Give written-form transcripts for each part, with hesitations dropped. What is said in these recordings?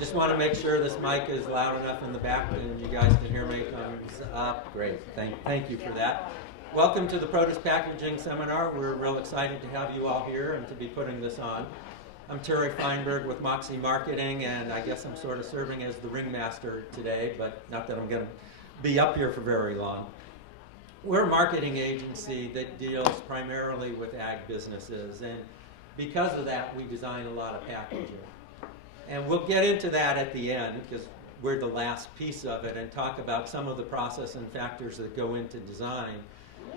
Just want to make sure this mic is loud enough in the back and you guys can hear me. Thumbs up. Great. Thank you for that. Welcome to the Produce Packaging Seminar. We're real excited to have you all here and to be putting this on. I'm Terry Feinberg with Moxie Marketing, and I guess I'm sort of serving as the ringmaster today, but not that I'm going to be up here for very long. We're a marketing agency that deals primarily with ag businesses, and because of that, we design a lot of packaging. And we'll get into that at the end, because we're the last piece of it, and talk about some of the process and factors that go into design.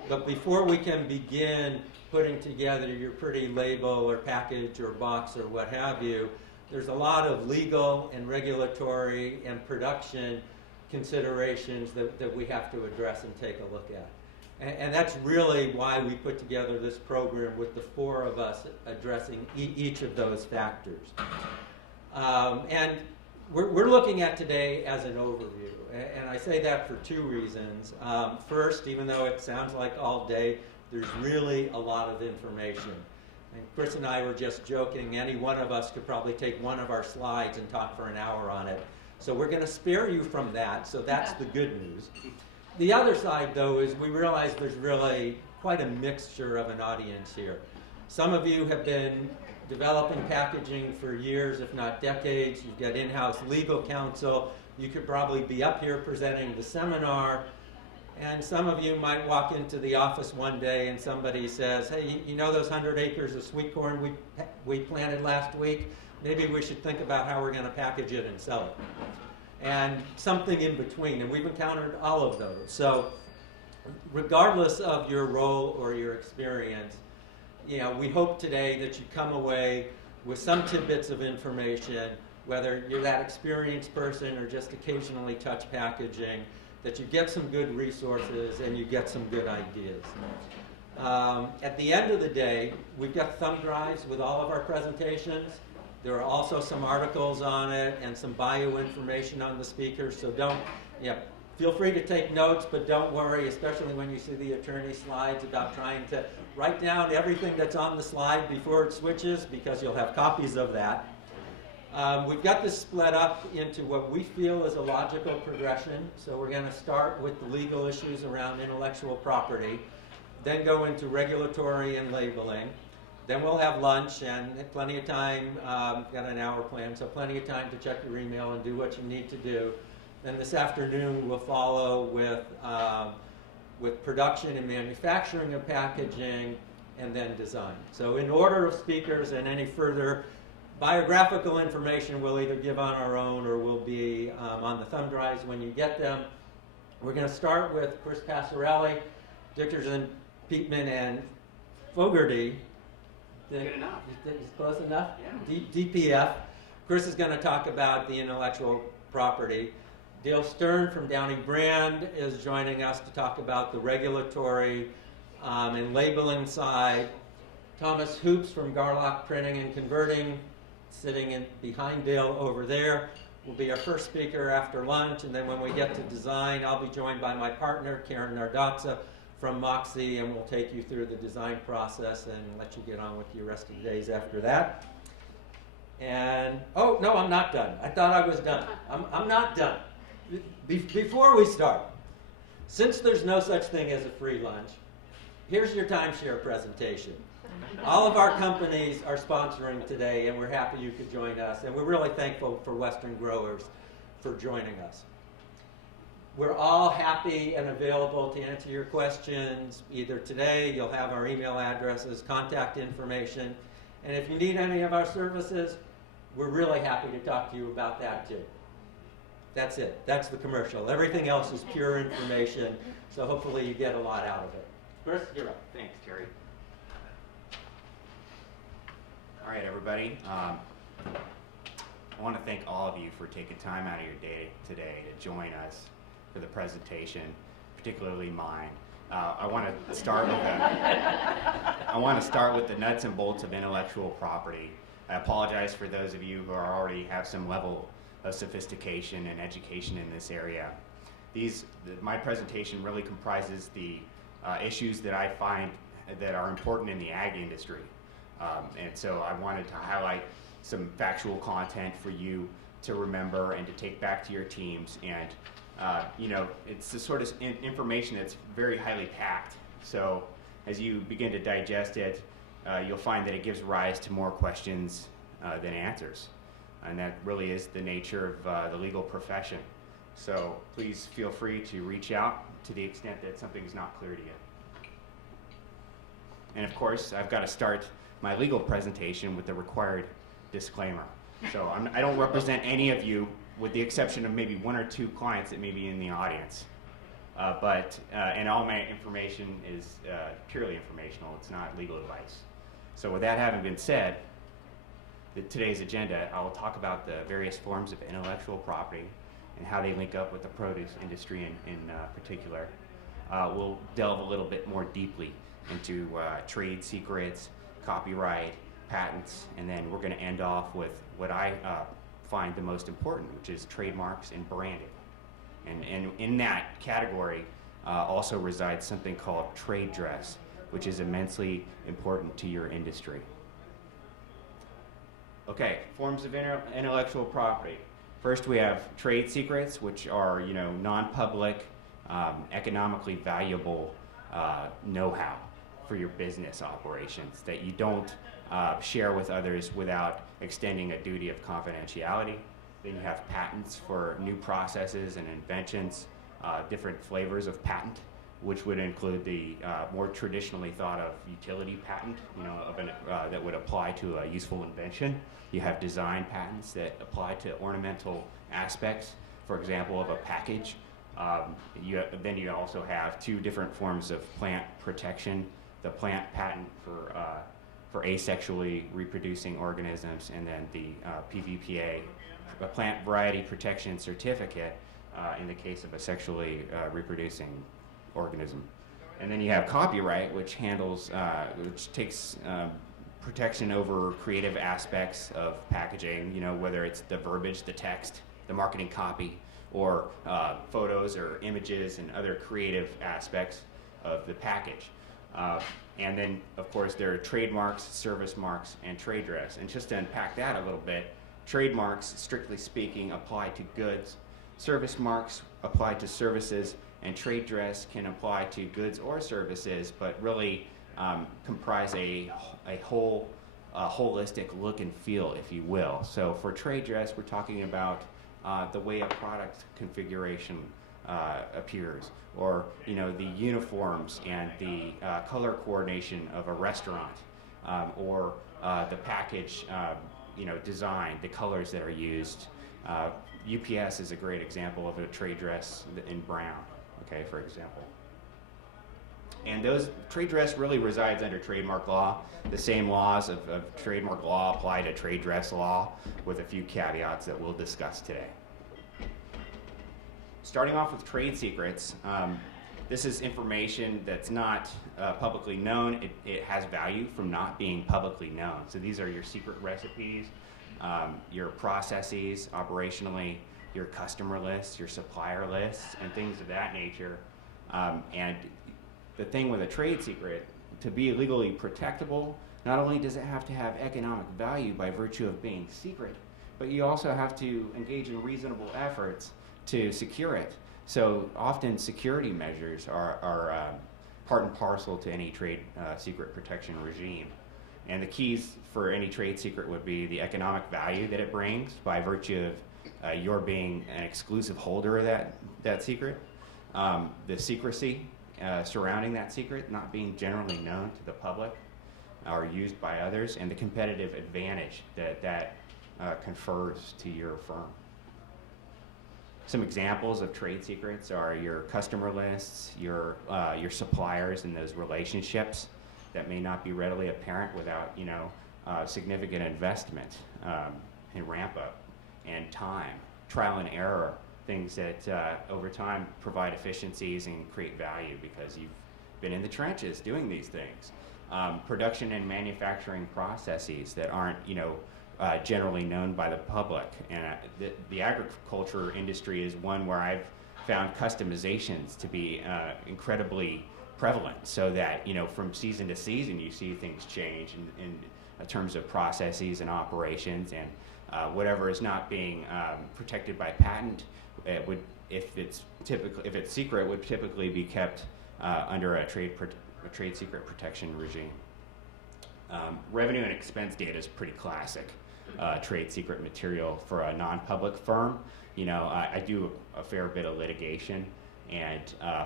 But before we can begin putting together your pretty label or package or box or what have you, there's a lot of legal and regulatory and production considerations that we have to address and take a look at. And that's really why we put together this program with the four of us addressing each of those factors. And we're looking at today as an overview, and I say that for two reasons. First, even though it sounds like all day, there's really a lot of information. And Chris and I were just joking, any one of us could probably take one of our slides and talk for an hour on it. So we're going to spare you from that, so that's the good news. The other side, though, is we realize there's really quite a mixture of an audience here. Some of you have been developing packaging for years, if not decades. You've got in-house legal counsel. You could probably be up here presenting the seminar. And some of you might walk into the office one day and somebody says, hey, you know those 100 acres of sweet corn we planted last week? Maybe we should think about how we're going to package it and sell it. And something in between. And we've encountered all of those. So regardless of your role or your experience, we hope today that you come away with some tidbits of information, whether you're that experienced person or just occasionally touch packaging, that you get some good resources and you get some good ideas. At the end of the day, we've got thumb drives with all of our presentations. There are also some articles on it and some bio information on the speakers, so feel free to take notes, but don't worry, especially when you see the attorney slides, about trying to write down everything that's on the slide before it switches, because you'll have copies of that. We've got this split up into what we feel is a logical progression. So we're going to start with the legal issues around intellectual property, then go into regulatory and labeling. Then we'll have lunch and plenty of time, got an hour planned, so plenty of time to check your email and do what you need to do. Then this afternoon we'll follow with production and manufacturing of packaging, and then design. So in order of speakers, and any further biographical information we'll either give on our own or will be on the thumb drives when you get them. We're going to start with Chris Passarelli, Dickenson, Peatman, and Fogarty. Good enough. Is close enough? Yeah. DPF. Chris is going to talk about the intellectual property. Dale Stern from Downey Brand is joining us to talk about the regulatory and labeling side. Thomas Hoops from Garlock Printing and Converting, sitting behind Dale over there, will be our first speaker after lunch. And then when we get to design, I'll be joined by my partner, Karen Nardazza from Moxie, and we'll take you through the design process and let you get on with your rest of the days after that. And, oh, no, I'm not done. I thought I was done. I'm not done. Before we start, since there's no such thing as a free lunch, here's your timeshare presentation. All of our companies are sponsoring today, and we're happy you could join us. And we're really thankful for Western Growers for joining us. We're all happy and available to answer your questions. Either today, you'll have our email addresses, contact information. And if you need any of our services, we're really happy to talk to you about that too. That's it. That's the commercial. Everything else is pure information, so hopefully you get a lot out of it. Chris, you're up. Thanks, Terry. All right, everybody. I want to thank all of you for taking time out of your day today to join us for the presentation, particularly mine. I want to start with the nuts and bolts of intellectual property. I apologize for those of you who already have some level of sophistication and education in this area. My presentation really comprises the issues that I find that are important in the ag industry. And so I wanted to highlight some factual content for you to remember and to take back to your teams. And it's the sort of information that's very highly packed. So as you begin to digest it, you'll find that it gives rise to more questions than answers. And that really is the nature of the legal profession. So please feel free to reach out to the extent that something's not clear to you. And of course, I've got to start my legal presentation with the required disclaimer. So I don't represent any of you, with the exception of maybe one or two clients that may be in the audience. And all my information is purely informational. It's not legal advice. So with that having been said, today's agenda, I will talk about the various forms of intellectual property and how they link up with the produce industry in particular. We'll delve a little bit more deeply into trade secrets, copyright, patents, and then we're going to end off with what I find the most important, which is trademarks and branding. And in that category also resides something called trade dress, which is immensely important to your industry. Okay, forms of intellectual property. First, we have trade secrets, which are non-public, economically valuable know-how for your business operations that you don't share with others without extending a duty of confidentiality. Then you have patents for new processes and inventions, different flavors of patent, which would include the more traditionally thought of utility patent, that would apply to a useful invention. You have design patents that apply to ornamental aspects, for example, of a package. Then you also have two different forms of plant protection: the plant patent for asexually reproducing organisms, and then the PVPA, a plant variety protection certificate, in the case of a sexually reproducing organism. And then you have copyright, which takes protection over creative aspects of packaging, whether it's the verbiage, the text, the marketing copy, or photos or images and other creative aspects of the package. And then, of course, there are trademarks, service marks, and trade dress. And just to unpack that a little bit, trademarks, strictly speaking, apply to goods. Service marks apply to services, and trade dress can apply to goods or services, but really comprise a holistic look and feel, if you will. So for trade dress, we're talking about the way a product configuration appears, or the uniforms and the color coordination of a restaurant, or the package design, the colors that are used. UPS is a great example of a trade dress in brown, okay, for example. And those trade dress really resides under trademark law. The same laws of trademark law apply to trade dress law, with a few caveats that we'll discuss today. Starting off with trade secrets, this is information that's not publicly known. It has value from not being publicly known. So these are your secret recipes, your processes operationally, your customer lists, your supplier lists, and things of that nature. And the thing with a trade secret, to be legally protectable, not only does it have to have economic value by virtue of being secret, but you also have to engage in reasonable efforts to secure it. So often security measures are part and parcel to any trade secret protection regime. And the keys for any trade secret would be the economic value that it brings by virtue of your being an exclusive holder of that secret, the secrecy surrounding that secret not being generally known to the public or used by others, and the competitive advantage that confers to your firm. Some examples of trade secrets are your customer lists, your suppliers and those relationships that may not be readily apparent without significant investment and ramp up and time, trial and error, things that over time provide efficiencies and create value because you've been in the trenches doing these things. Production and manufacturing processes that aren't generally known by the public. And the agriculture industry is one where I've found customizations to be incredibly prevalent, so that from season to season you see things change in terms of processes and operations, and Whatever is not being protected by patent, it would, if it's secret, would typically be kept under a trade secret protection regime. Revenue and expense data is pretty classic trade secret material for a non-public firm. You know, I do a fair bit of litigation, and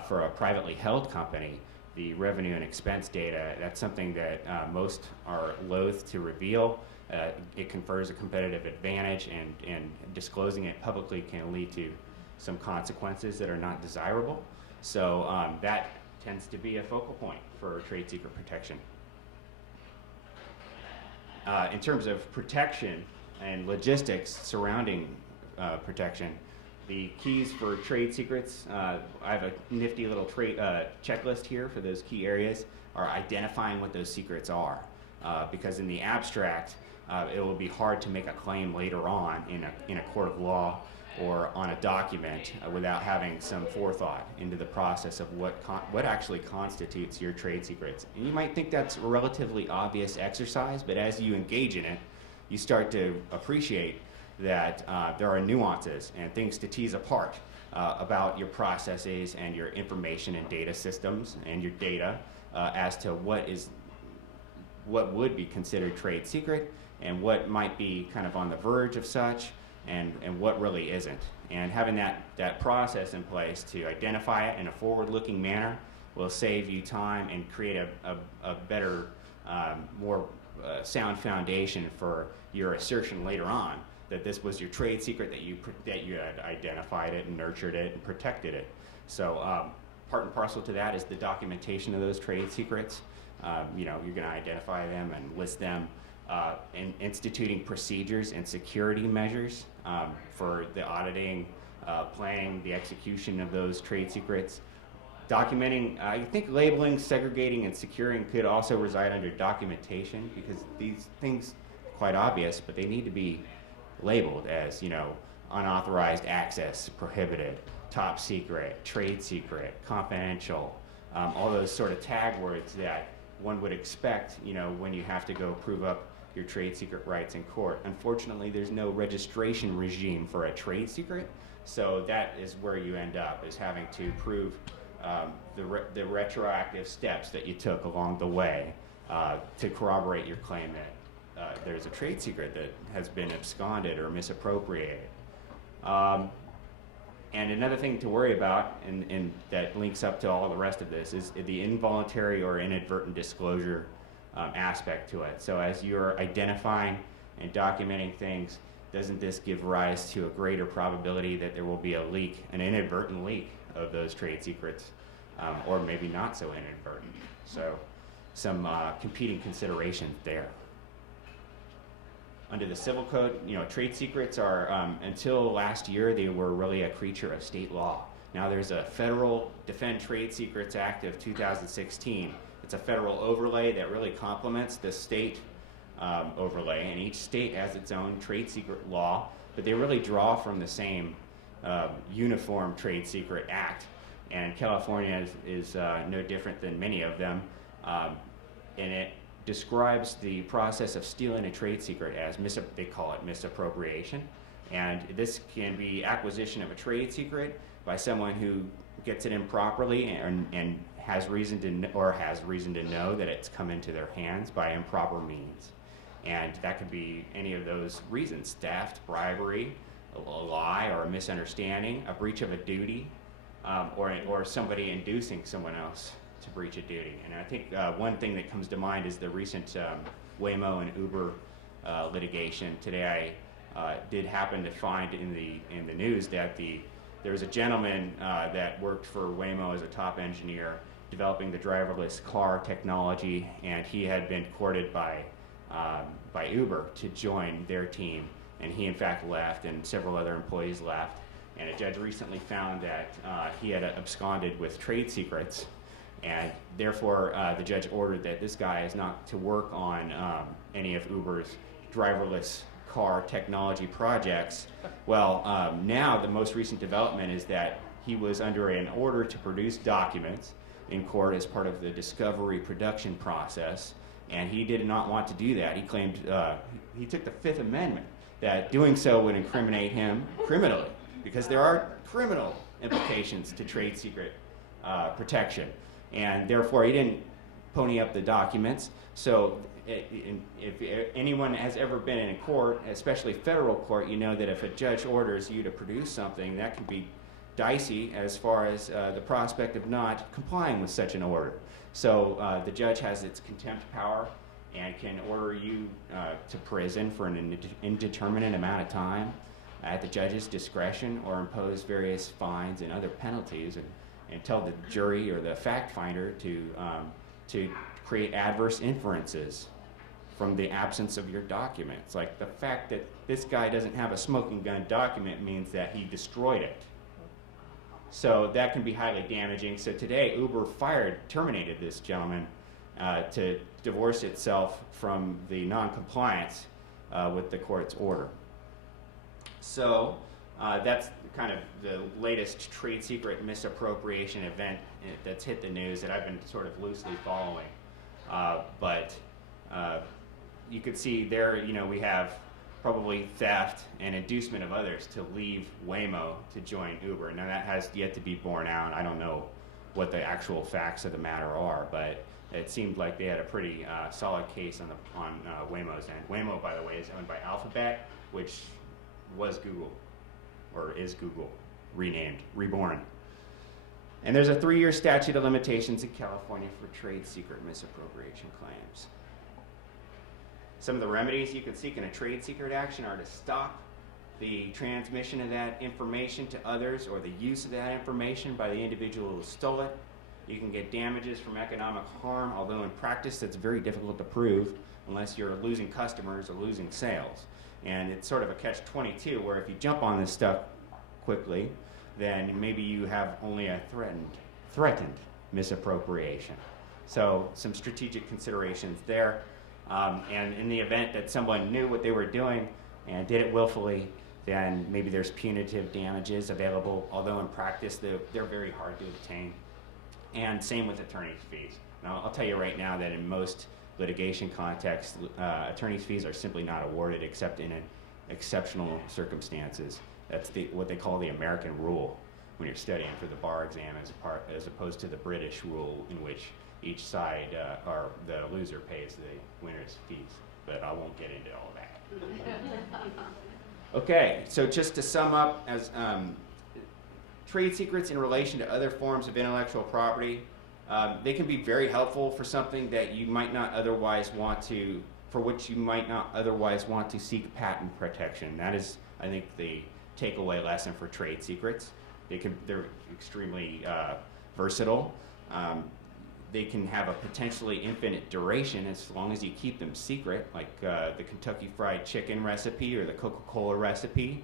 for a privately held company, the revenue and expense data, that's something that most are loath to reveal. It confers a competitive advantage, and disclosing it publicly can lead to some consequences that are not desirable. So that tends to be a focal point for trade secret protection. In terms of protection and logistics surrounding protection, the keys for trade secrets, I have a nifty little checklist here for those key areas, are identifying what those secrets are. Because in the abstract, it will be hard to make a claim later on in a court of law or on a document without having some forethought into the process of what actually constitutes your trade secrets. And you might think that's a relatively obvious exercise, but as you engage in it, you start to appreciate that there are nuances and things to tease apart about your processes and your information and data systems and your data as to what would be considered trade secret and what might be kind of on the verge of such, and what really isn't. And having that process in place to identify it in a forward-looking manner will save you time and create a better, more sound foundation for your assertion later on that this was your trade secret, that you had identified it and nurtured it and protected it. So part and parcel to that is the documentation of those trade secrets. You know, you're going to identify them and list them. And instituting procedures and security measures for the auditing, planning, the execution of those trade secrets. Documenting, I think labeling, segregating, and securing could also reside under documentation, because these things are quite obvious, but they need to be labeled as, you know, unauthorized access, prohibited, top secret, trade secret, confidential, all those sort of tag words that one would expect, you know, when you have to go prove up your trade secret rights in court. Unfortunately, there's no registration regime for a trade secret, so that is where you end up, is having to prove the retroactive steps that you took along the way to corroborate your claim that there's a trade secret that has been absconded or misappropriated. And another thing to worry about, and that links up to all the rest of this, is the involuntary or inadvertent disclosure aspect to it. So as you're identifying and documenting things, doesn't this give rise to a greater probability that there will be a leak, an inadvertent leak of those trade secrets, or maybe not so inadvertent? So some competing considerations there. Under the Civil Code, you know, trade secrets are, until last year, they were really a creature of state law. Now there's a Federal Defend Trade Secrets Act of 2016. It's a federal overlay that really complements the state overlay, and each state has its own trade secret law, but they really draw from the same uniform Trade Secret Act. And California is no different than many of them, and it describes the process of stealing a trade secret as they call it misappropriation. And this can be acquisition of a trade secret by someone who gets it improperly and has reason to know that it's come into their hands by improper means. And that could be any of those reasons: theft, bribery, a lie or a misunderstanding, a breach of a duty, or somebody inducing someone else to breach a duty. And I think one thing that comes to mind is the recent Waymo and Uber litigation. Today I did happen to find in the news that there was a gentleman that worked for Waymo as a top engineer developing the driverless car technology, and he had been courted by Uber to join their team, and he in fact left, and several other employees left, and a judge recently found that he had absconded with trade secrets, and therefore the judge ordered that this guy is not to work on any of Uber's driverless car technology projects. Well, now the most recent development is that he was under an order to produce documents in court as part of the discovery production process, and he did not want to do that. He claimed he took the Fifth Amendment that doing so would incriminate him criminally, because there are criminal implications to trade secret protection, and therefore he didn't pony up the documents. So if anyone has ever been in a court, especially federal court, you know that if a judge orders you to produce something, that can be dicey as far as the prospect of not complying with such an order. So the judge has its contempt power and can order you to prison for an indeterminate amount of time at the judge's discretion, or impose various fines and other penalties, and tell the jury or the fact finder to create adverse inferences from the absence of your documents. Like the fact that this guy doesn't have a smoking gun document means that he destroyed it. So that can be highly damaging. So today, Uber terminated this gentleman to divorce itself from the non-compliance with the court's order. So that's kind of the latest trade secret misappropriation event that's hit the news that I've been sort of loosely following. But you could see there, we have probably theft and inducement of others to leave Waymo to join Uber. Now that has yet to be borne out. I don't know what the actual facts of the matter are, but it seemed like they had a pretty solid case on Waymo's end. Waymo, by the way, is owned by Alphabet, which was Google, or is Google, renamed, reborn. And there's a 3-year statute of limitations in California for trade secret misappropriation claims. Some of the remedies you can seek in a trade secret action are to stop the transmission of that information to others, or the use of that information by the individual who stole it. You can get damages from economic harm, although in practice that's very difficult to prove unless you're losing customers or losing sales. And it's sort of a catch-22, where if you jump on this stuff quickly, then maybe you have only a threatened misappropriation. So some strategic considerations there. And in the event that someone knew what they were doing and did it willfully, then maybe there's punitive damages available, although in practice they're very hard to obtain. And same with attorney's fees. Now, I'll tell you right now that in most litigation contexts, attorney's fees are simply not awarded except in exceptional circumstances. That's what they call the American rule when you're studying for the bar exam, as opposed to the British rule, in which each side, or the loser, pays the winner's fees. But I won't get into all that. Okay, so just to sum up, as trade secrets in relation to other forms of intellectual property, they can be very helpful for something that you might not otherwise want to, for which you might not otherwise want to seek patent protection. That is, I think, the takeaway lesson for trade secrets. They're extremely versatile. They can have a potentially infinite duration as long as you keep them secret, like the Kentucky Fried Chicken recipe or the Coca-Cola recipe.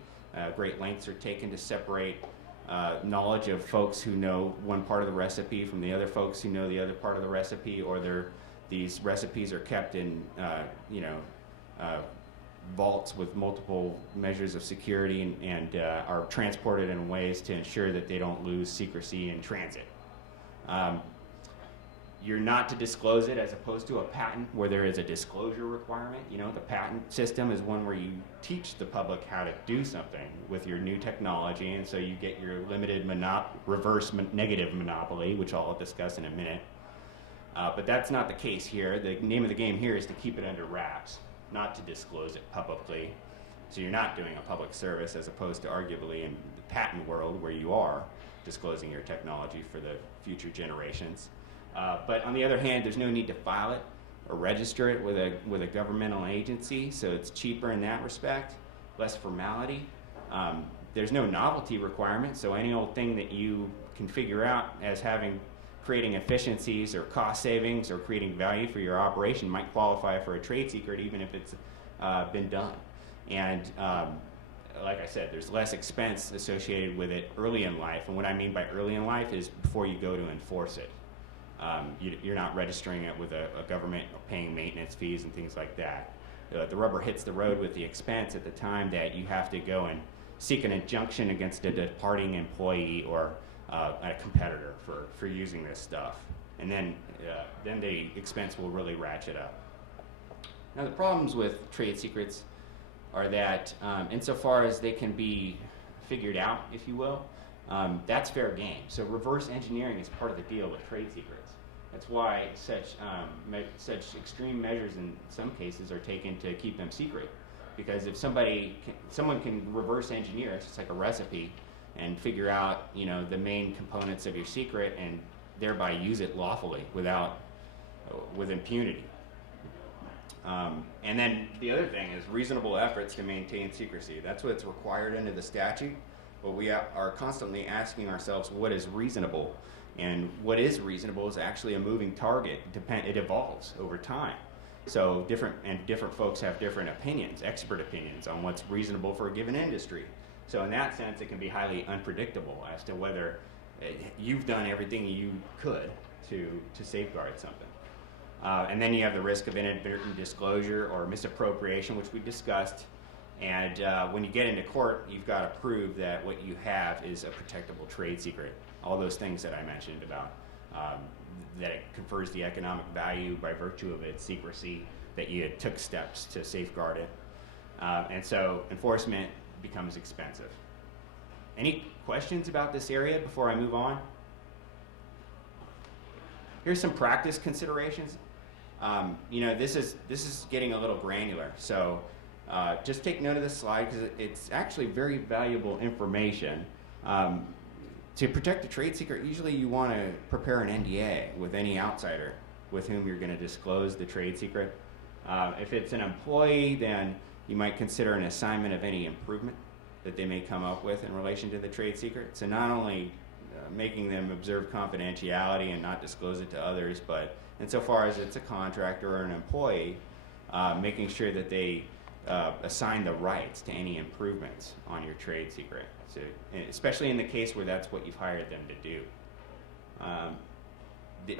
Great lengths are taken to separate knowledge of folks who know one part of the recipe from the other folks who know the other part of the recipe, or these recipes are kept in vaults with multiple measures of security and are transported in ways to ensure that they don't lose secrecy in transit. You're not to disclose it, as opposed to a patent where there is a disclosure requirement. The patent system is one where you teach the public how to do something with your new technology, and so you get your limited reverse negative monopoly, which I'll discuss in a minute. But that's not the case here. The name of the game here is to keep it under wraps, not to disclose it publicly. So you're not doing a public service, as opposed to arguably in the patent world, where you are disclosing your technology for the future generations. But on the other hand, there's no need to file it or register it with a governmental agency, so it's cheaper in that respect, less formality. There's no novelty requirement, so any old thing that you can figure out as creating efficiencies or cost savings or creating value for your operation might qualify for a trade secret, even if it's been done. And like I said, there's less expense associated with it early in life, and what I mean by early in life is before you go to enforce it. You're not registering it with a government or paying maintenance fees and things like that. The rubber hits the road with the expense at the time that you have to go and seek an injunction against a departing employee or a competitor for using this stuff. And then the expense will really ratchet up. Now, the problems with trade secrets are that insofar as they can be figured out, if you will, that's fair game. So reverse engineering is part of the deal with trade secrets. That's why such extreme measures in some cases are taken to keep them secret. Because if someone can reverse engineer, it's just like a recipe, and figure out, you know, the main components of your secret and thereby use it lawfully with impunity. And then the other thing is reasonable efforts to maintain secrecy. That's what's required under the statute, but we are constantly asking ourselves what is reasonable. And what is reasonable is actually a moving target. It evolves over time. So different folks have different opinions, expert opinions, on what's reasonable for a given industry. So in that sense, it can be highly unpredictable as to whether you've done everything you could to safeguard something. And then you have the risk of inadvertent disclosure or misappropriation, which we discussed. And when you get into court, you've got to prove that what you have is a protectable trade secret. All those things that I mentioned about that it confers the economic value by virtue of its secrecy, that you took steps to safeguard it. And so enforcement becomes expensive. Any questions about this area before I move on? Here's some practice considerations. You know, this is getting a little granular, so just take note of this slide because it's actually very valuable information. To protect a trade secret, usually you want to prepare an NDA with any outsider with whom you're going to disclose the trade secret. If it's an employee, then you might consider an assignment of any improvement that they may come up with in relation to the trade secret. So not only making them observe confidentiality and not disclose it to others, but insofar as it's a contractor or an employee, making sure that they assign the rights to any improvements on your trade secret. So, especially in the case where that's what you've hired them to do.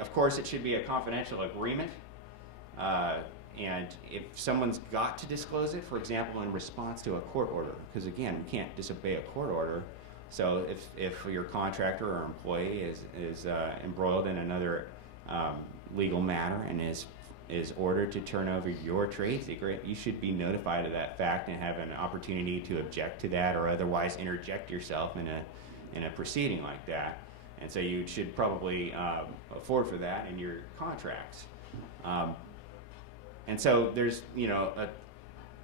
Of course, it should be a confidential agreement. And if someone's got to disclose it, for example, in response to a court order, because again, we can't disobey a court order. So if your contractor or employee is embroiled in another legal matter and is ordered to turn over your trade secret, you should be notified of that fact and have an opportunity to object to that or otherwise interject yourself in a proceeding like that. And so you should probably afford for that in your contracts. And so there's, you know,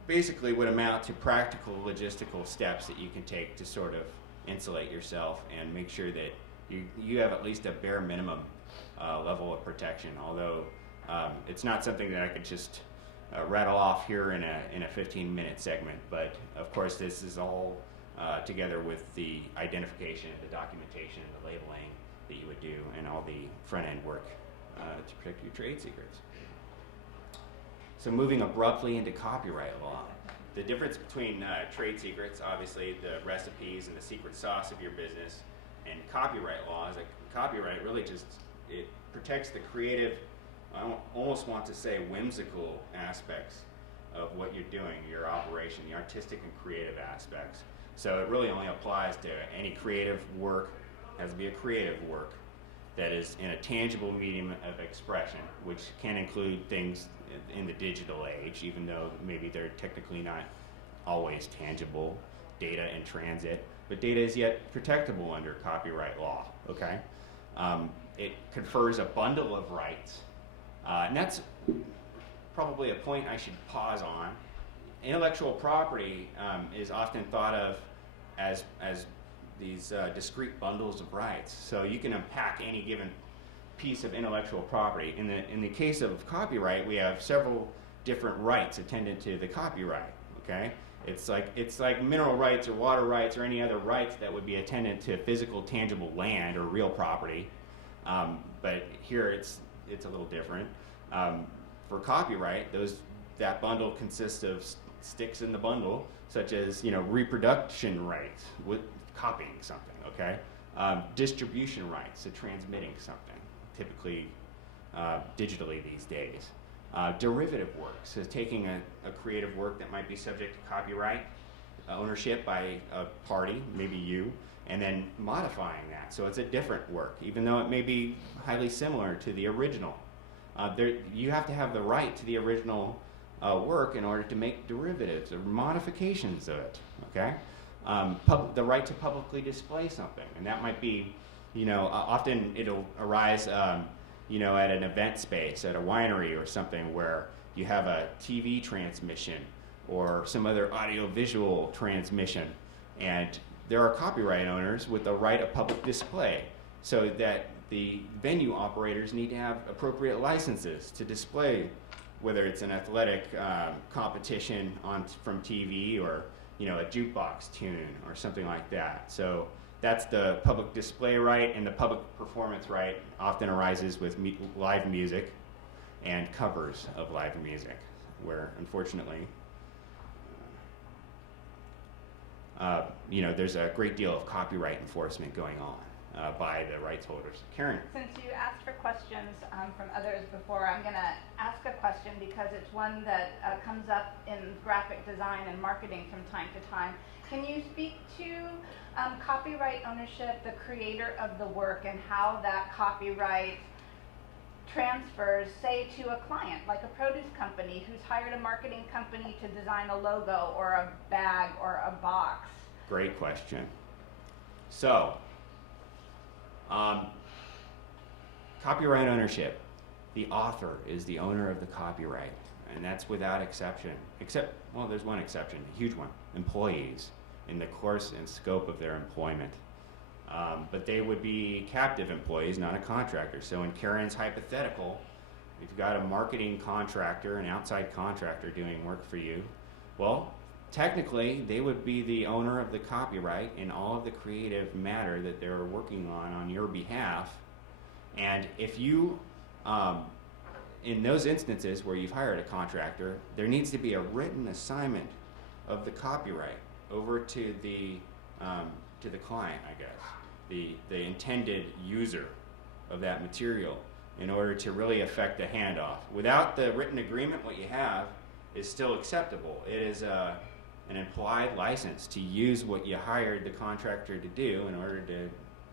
basically would amount to practical logistical steps that you can take to sort of insulate yourself and make sure that you have at least a bare minimum level of protection, although it's not something that I could just rattle off here in a 15-minute segment. But of course, this is all together with the identification, the documentation, the labeling that you would do, and all the front-end work to protect your trade secrets. So moving abruptly into copyright law. The difference between trade secrets, obviously the recipes and the secret sauce of your business, and copyright law is that copyright really just, it protects the creative, I almost want to say whimsical aspects of what you're doing, your operation, the artistic and creative aspects. So it really only applies to any creative work, has to be a creative work that is in a tangible medium of expression, which can include things in the digital age, even though maybe they're technically not always tangible, data in transit, but data is yet protectable under copyright law, okay? It confers a bundle of rights, and that's probably a point I should pause on. Intellectual property is often thought of as these discrete bundles of rights. So you can unpack any given piece of intellectual property. In the case of copyright, we have several different rights attendant to the copyright. Okay, it's like mineral rights or water rights or any other rights that would be attendant to physical, tangible land or real property. But here it's a little different. For copyright, that bundle consists of sticks in the bundle, such as reproduction rights with copying something. Okay, distribution rights, so transmitting something, typically digitally these days. Derivative works, so taking a creative work that might be subject to copyright ownership by a party, maybe you, and then modifying that so it's a different work, even though it may be highly similar to the original. You have to have the right to the original work in order to make derivatives or modifications of it, okay? The right to publicly display something, and that might be, often it'll arise, at an event space, at a winery or something where you have a TV transmission or some other audio-visual transmission, and there are copyright owners with the right of public display, so that the venue operators need to have appropriate licenses to display, whether it's an athletic competition from TV or a jukebox tune or something like that. So that's the public display right, and the public performance right often arises with live music and covers of live music, where unfortunately there's a great deal of copyright enforcement going on by the rights holders. Karen? Since you asked for questions from others before, I'm going to ask a question because it's one that comes up in graphic design and marketing from time to time. Can you speak to copyright ownership, the creator of the work, and how that copyright transfers, say, to a client, like a produce company who's hired a marketing company to design a logo or a bag or a box? Great question. So, copyright ownership. The author is the owner of the copyright, and that's without exception. Except, well, there's one exception, a huge one: employees in the course and scope of their employment. But they would be captive employees, not a contractor. So in Karen's hypothetical, if you've got a marketing contractor, an outside contractor doing work for you, well, technically they would be the owner of the copyright in all of the creative matter that they're working on your behalf. And if you, in those instances where you've hired a contractor, there needs to be a written assignment of the copyright over to the client, I guess, the intended user of that material, in order to really affect the handoff. Without the written agreement, what you have is still acceptable. It is an implied license to use what you hired the contractor to do in order to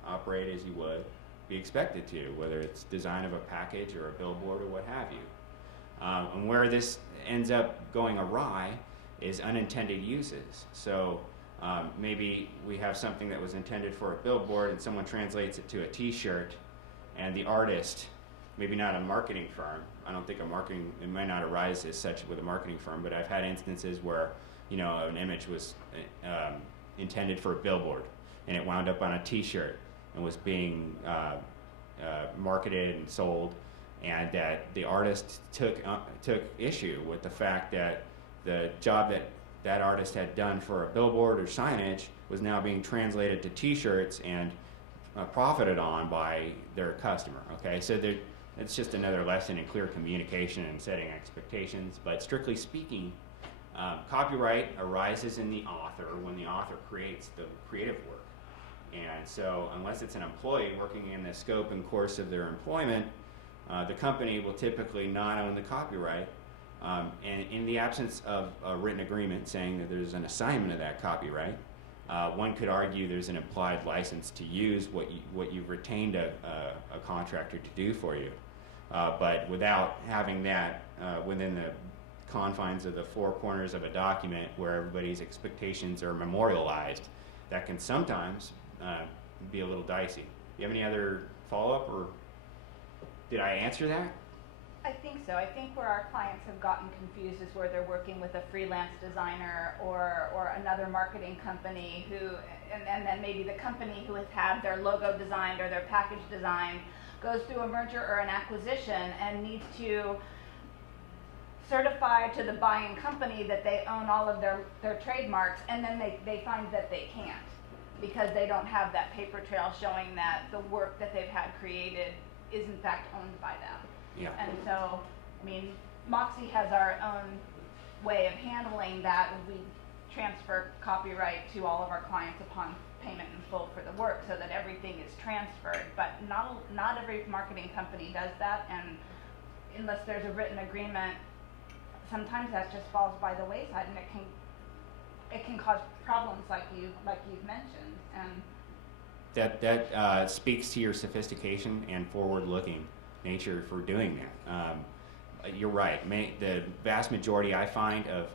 operate as you would be expected to, whether it's design of a package or a billboard or what have you. And where this ends up going awry is unintended uses. So maybe we have something that was intended for a billboard and someone translates it to a t-shirt, and the artist, maybe not a marketing firm, I don't think it might not arise as such with a marketing firm, but I've had instances where an image was intended for a billboard and it wound up on a t-shirt and was being marketed and sold, and that the artist took issue with the fact that the job that artist had done for a billboard or signage was now being translated to t-shirts and profited on by their customer. Okay, so it's just another lesson in clear communication and setting expectations. But strictly speaking, copyright arises in the author when the author creates the creative work. And so unless it's an employee working in the scope and course of their employment, the company will typically not own the copyright. And in the absence of a written agreement saying that there's an assignment of that copyright, one could argue there's an implied license to use what you've retained a contractor to do for you. But without having that within the confines of the four corners of a document where everybody's expectations are memorialized, that can sometimes be a little dicey. Do you have any other follow-up, or did I answer that? I think so. I think where our clients have gotten confused is where they're working with a freelance designer or another marketing company and then maybe the company who has had their logo designed or their package designed goes through a merger or an acquisition and needs to certify to the buying company that they own all of their trademarks, and then they find that they can't because they don't have that paper trail showing that the work that they've had created is in fact owned by them. Yeah. And so, I mean, Moxie has our own way of handling that. We transfer copyright to all of our clients upon payment in full for the work so that everything is transferred. But not every marketing company does that, and unless there's a written agreement, sometimes that just falls by the wayside, and it can cause problems like you've mentioned. And that speaks to your sophistication and forward-looking nature for doing that. you're right. The vast majority I find of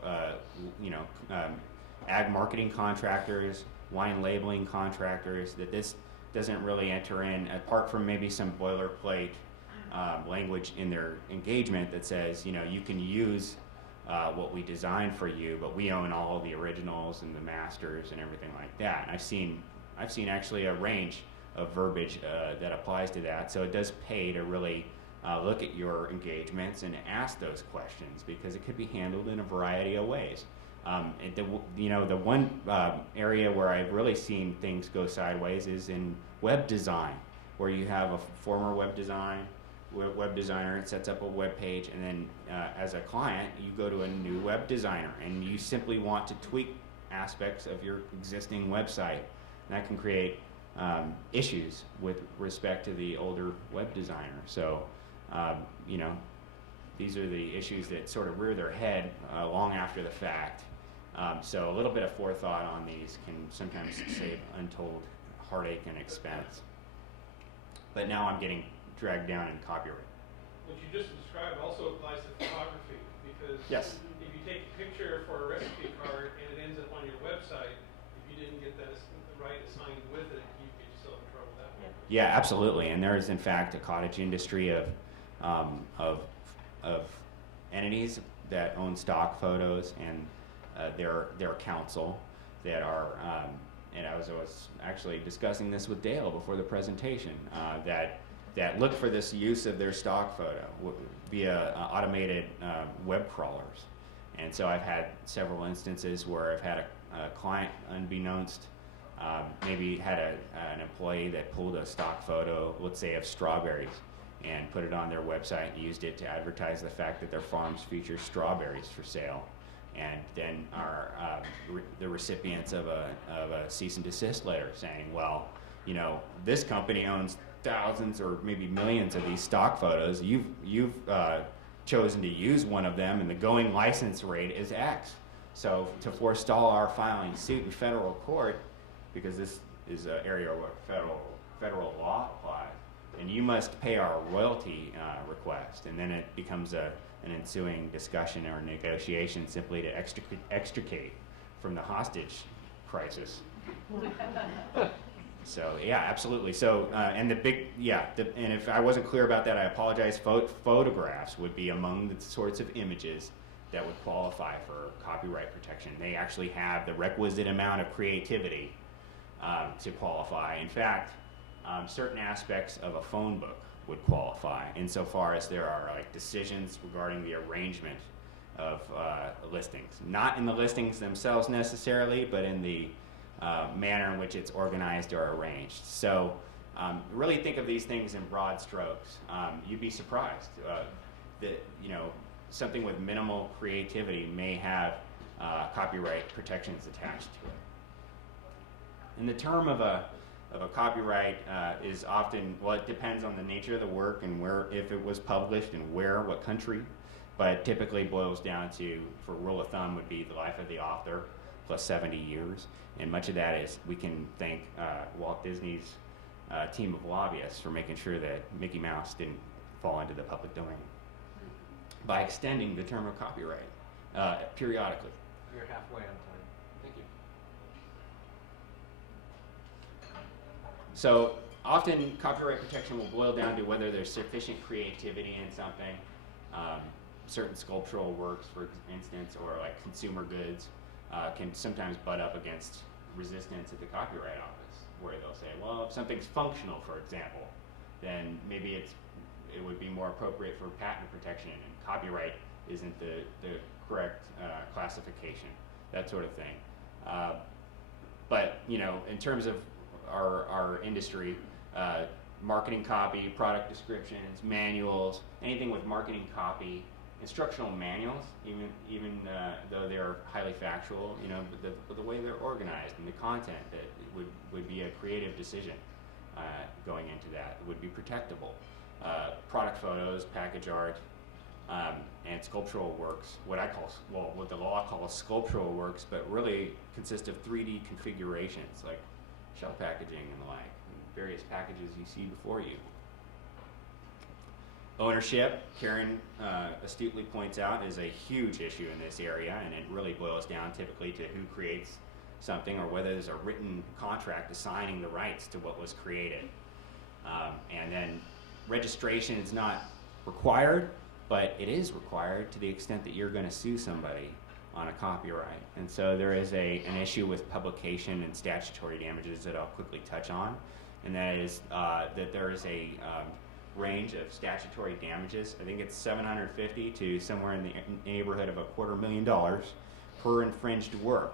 ag marketing contractors, wine labeling contractors, that this doesn't really enter in, apart from maybe some boilerplate language in their engagement that says, you can use what we designed for you, but we own all the originals and the masters and everything like that. And I've seen actually a range of verbiage that applies to that. So it does pay to really look at your engagements and ask those questions, because it could be handled in a variety of ways. The one area where I've really seen things go sideways is in web design, where you have a former web designer and sets up a web page, and then as a client you go to a new web designer and you simply want to tweak aspects of your existing website. And that can create issues with respect to the older web designer. So these are the issues that sort of rear their head long after the fact. So a little bit of forethought on these can sometimes save untold heartache and expense. But now I'm getting dragged down in copyright. What you just described also applies to photography, because Yes. if you take a picture for a recipe card and it ends up on your website, if you didn't get that right assigned with it, you get yourself in trouble that way. Yeah, absolutely. And there is, in fact, a cottage industry of entities that own stock photos, and their counsel that are, and I was actually discussing this with Dale before the presentation, that look for this use of their stock photo via automated web crawlers. And so I've had several instances where I've had a client, unbeknownst, maybe had an employee that pulled a stock photo, let's say of strawberries, and put it on their website and used it to advertise the fact that their farms feature strawberries for sale, and then are the recipients of a cease and desist letter saying, well, this company owns thousands or maybe millions of these stock photos. You've chosen to use one of them, and the going license rate is X. So to forestall our filing suit in federal court, because this is an area where federal law applies, and you must pay our royalty request. And then it becomes an ensuing discussion or negotiation simply to extricate from the hostage crisis. So yeah, absolutely. So and if I wasn't clear about that, I apologize. Photographs would be among the sorts of images that would qualify for copyright protection. They actually have the requisite amount of creativity to qualify. In fact, certain aspects of a phone book would qualify, insofar as there are decisions regarding the arrangement of listings. Not in the listings themselves necessarily, but in the manner in which it's organized or arranged. So really think of these things in broad strokes. You'd be surprised that something with minimal creativity may have copyright protections attached to it. And the term of a copyright is often, well, it depends on the nature of the work and where, if it was published and where, what country, but typically boils down to, for rule of thumb, would be the life of the author plus 70 years. And much of that is, we can thank Walt Disney's team of lobbyists for making sure that Mickey Mouse didn't fall into the public domain by extending the term of copyright periodically. You're halfway on time. Thank you. So often copyright protection will boil down to whether there's sufficient creativity in something. Certain sculptural works, for instance, or like consumer goods, can sometimes butt up against resistance at the Copyright Office, where they'll say, well, if something's functional, for example, then maybe it would be more appropriate for patent protection, and copyright isn't the correct classification, that sort of thing. But in terms of our industry, marketing copy, product descriptions, manuals, anything with marketing copy, instructional manuals, even though they're highly factual, but the way they're organized and the content that would be a creative decision going into that would be protectable. Product photos, package art, and sculptural works, what the law calls sculptural works, but really consist of 3D configurations like shelf packaging and the like, and various packages you see before you. Ownership, Karen astutely points out, is a huge issue in this area, and it really boils down typically to who creates something or whether there's a written contract assigning the rights to what was created. And then registration is not required, but it is required to the extent that you're going to sue somebody on a copyright. And so there is an issue with publication and statutory damages that I'll quickly touch on, and that is that there is a range of statutory damages. I think it's $750 to somewhere in the neighborhood of $250,000 per infringed work.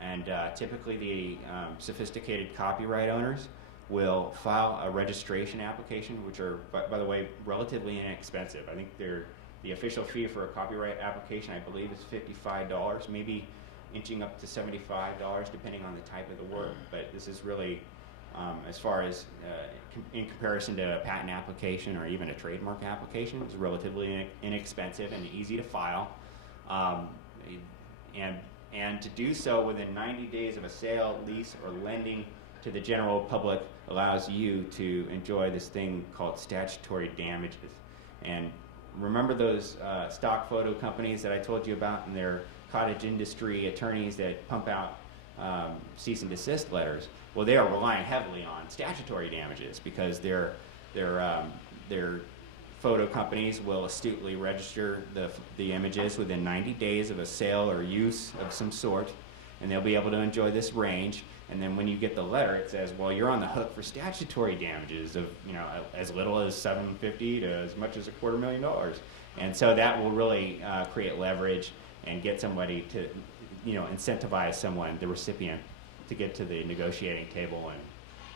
And typically the sophisticated copyright owners will file a registration application, which are, by the way, relatively inexpensive. I think the official fee for a copyright application, I believe, is $55, maybe inching up to $75, depending on the type of the work. But this is really, as far as in comparison to a patent application or even a trademark application, it's relatively inexpensive and easy to file. And to do so within 90 days of a sale, lease, or lending to the general public allows you to enjoy this thing called statutory damages. And remember those stock photo companies that I told you about and their cottage industry attorneys that pump out cease and desist letters? Well, they are relying heavily on statutory damages because their photo companies will astutely register the images within 90 days of a sale or use of some sort, and they'll be able to enjoy this range. And then when you get the letter, it says, well, you're on the hook for statutory damages of, you know, as little as $750 to as much as $250,000. And so that will really create leverage and get somebody to, you know, incentivize someone, the recipient, to get to the negotiating table and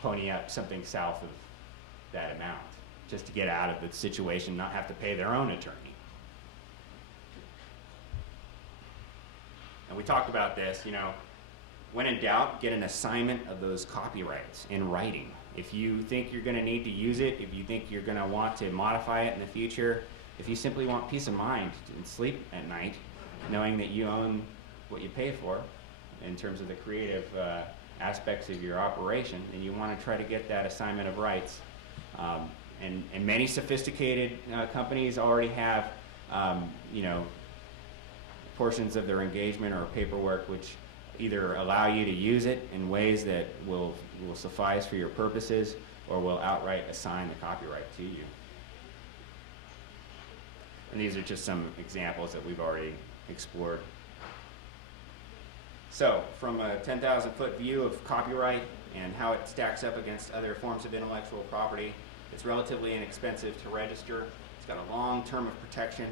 pony up something south of that amount, just to get out of the situation, not have to pay their own attorney. And we talked about this, you know, when in doubt, get an assignment of those copyrights in writing. If you think you're going to need to use it, if you think you're going to want to modify it in the future, if you simply want peace of mind and sleep at night, knowing that you own what you pay for in terms of the creative aspects of your operation, and you want to try to get that assignment of rights. And many sophisticated companies already have, you know, portions of their engagement or paperwork which either allow you to use it in ways that will suffice for your purposes or will outright assign the copyright to you. And these are just some examples that we've already explored. So, from a 10,000-foot view of copyright and how it stacks up against other forms of intellectual property, it's relatively inexpensive to register. It's got a long term of protection.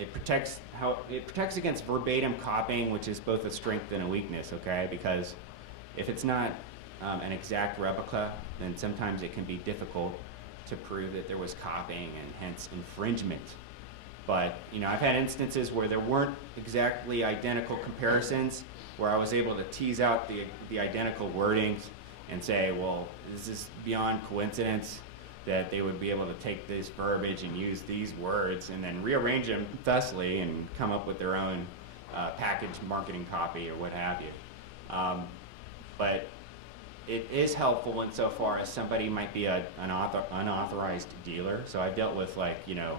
It protects against verbatim copying, which is both a strength and a weakness, okay? Because if it's not an exact replica, then sometimes it can be difficult to prove that there was copying and hence infringement. But, you know, I've had instances where there weren't exactly identical comparisons, where I was able to tease out the identical wordings and say, well, this is beyond coincidence that they would be able to take this verbiage and use these words and then rearrange them thusly and come up with their own packaged marketing copy or what have you. But it is helpful insofar as somebody might be an unauthorized dealer. So I've dealt with, like, you know,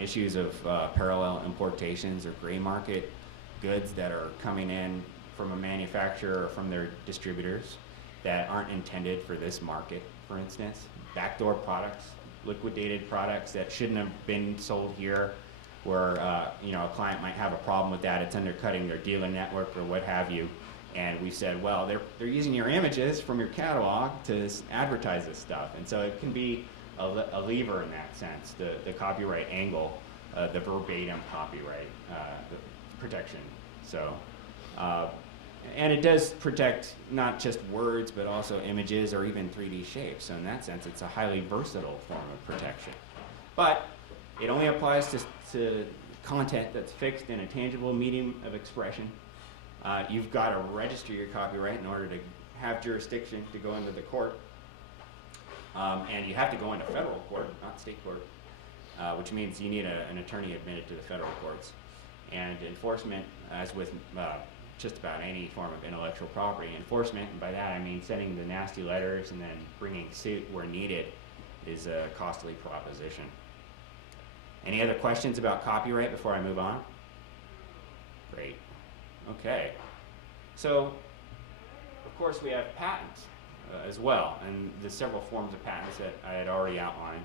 issues of parallel importations or gray market goods that are coming in from a manufacturer or from their distributors that aren't intended for this market, for instance. Backdoor products, liquidated products that shouldn't have been sold here, where you know, a client might have a problem with that. It's undercutting their dealer network or what have you. And we said, well, they're using your images from your catalog to advertise this stuff. And so it can be a lever in that sense, the copyright angle, the verbatim copyright the protection. So, and it does protect not just words, but also images or even 3D shapes. So in that sense, it's a highly versatile form of protection. But it only applies to content that's fixed in a tangible medium of expression. You've got to register your copyright in order to have jurisdiction to go into the court. And you have to go into federal court, not state court, which means you need an attorney admitted to the federal courts. And enforcement, as with just about any form of intellectual property enforcement, and by that I mean sending the nasty letters and then bringing suit where needed, is a costly proposition. Any other questions about copyright before I move on? Great. Okay. So, of course, we have patents as well, and the several forms of patents that I had already outlined.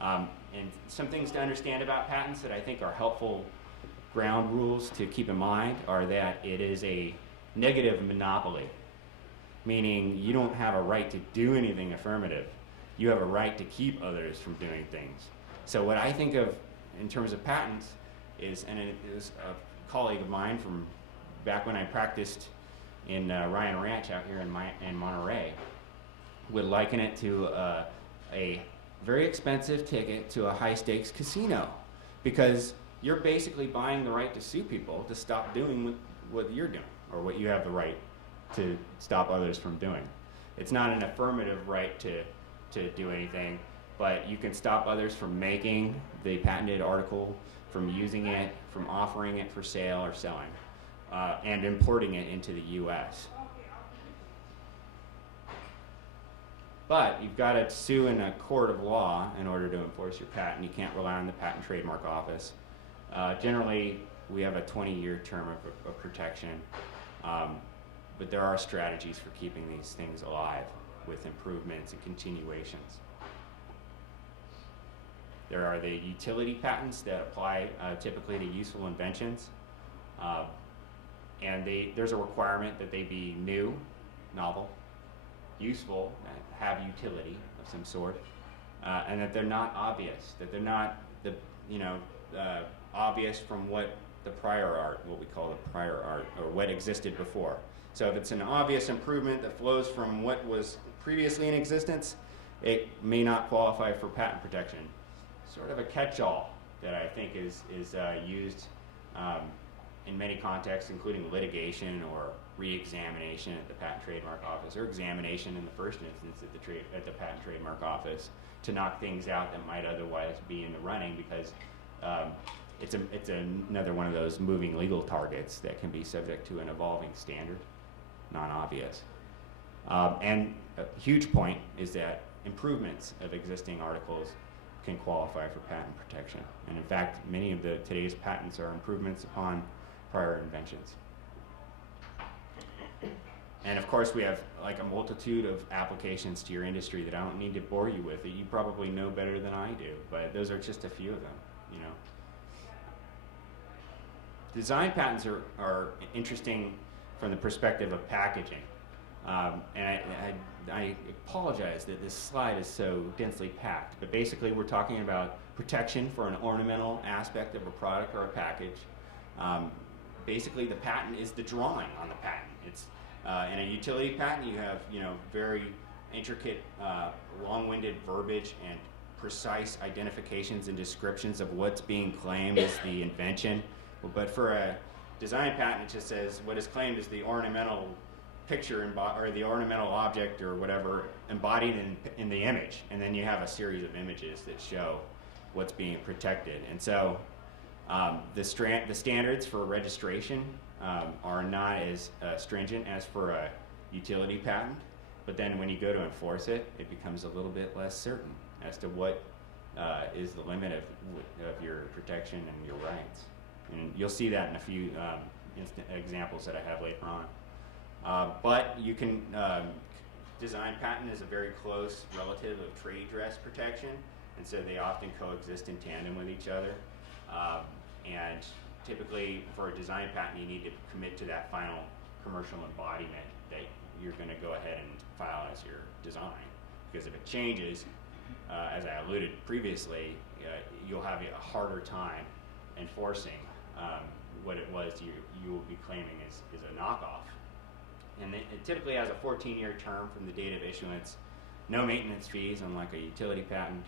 And some things to understand about patents that I think are helpful ground rules to keep in mind are that it is a negative monopoly, meaning you don't have a right to do anything affirmative. You have a right to keep others from doing things. So what I think of in terms of patents is, and it is a colleague of mine from back when I practiced in Ryan Ranch out here in Monterey, would liken it to a very expensive ticket to a high-stakes casino, because you're basically buying the right to sue people to stop doing what you're doing, or what you have the right to stop others from doing. It's not an affirmative right to do anything, but you can stop others from making the patented article, from using it, from offering it for sale or selling, and importing it into the US. But you've got to sue in a court of law in order to enforce your patent. You can't rely on the Patent and Trademark Office. Generally, we have a 20-year term of protection, but there are strategies for keeping these things alive with improvements and continuations. There are the utility patents that apply typically to useful inventions, and there's a requirement that they be new, novel, useful, have utility of some sort, and that they're not obvious, that they're not obvious from what the prior art, what we call the prior art, or what existed before. So if it's an obvious improvement that flows from what was previously in existence, it may not qualify for patent protection. Sort of a catch-all that I think is used in many contexts, including litigation or re-examination at the Patent Trademark Office, or examination in the first instance at the Patent Trademark Office, to knock things out that might otherwise be in the running, because it's another one of those moving legal targets that can be subject to an evolving standard, non-obvious. And a huge point is that improvements of existing articles can qualify for patent protection. And in fact, many of today's patents are improvements upon prior inventions. And of course, we have like a multitude of applications to your industry that I don't need to bore you with, that you probably know better than I do, but those are just a few of them, you know. Design patents are interesting from the perspective of packaging. And I apologize that this slide is so densely packed, but basically we're talking about protection for an ornamental aspect of a product or a package. Basically, the patent is the drawing on the patent. It's in a utility patent, you have very intricate, long-winded verbiage and precise identifications and descriptions of what's being claimed as the invention. But for a design patent, it just says what is claimed is the ornamental picture or the ornamental object or whatever embodied in the image, and then you have a series of images that show what's being protected. And so the standards for registration are not as stringent as for a utility patent, but then when you go to enforce it, it becomes a little bit less certain as to what is the limit of your protection and your rights. And you'll see that in a few examples that I have later on. But you can, design patent is a very close relative of trade dress protection, and so they often coexist in tandem with each other. And typically for a design patent, you need to commit to that final commercial embodiment that you're going to go ahead and file as your design. Because if it changes, as I alluded previously, you'll have a harder time enforcing what it was you will be claiming is a knockoff. And it typically has a 14-year term from the date of issuance, no maintenance fees, unlike a utility patent,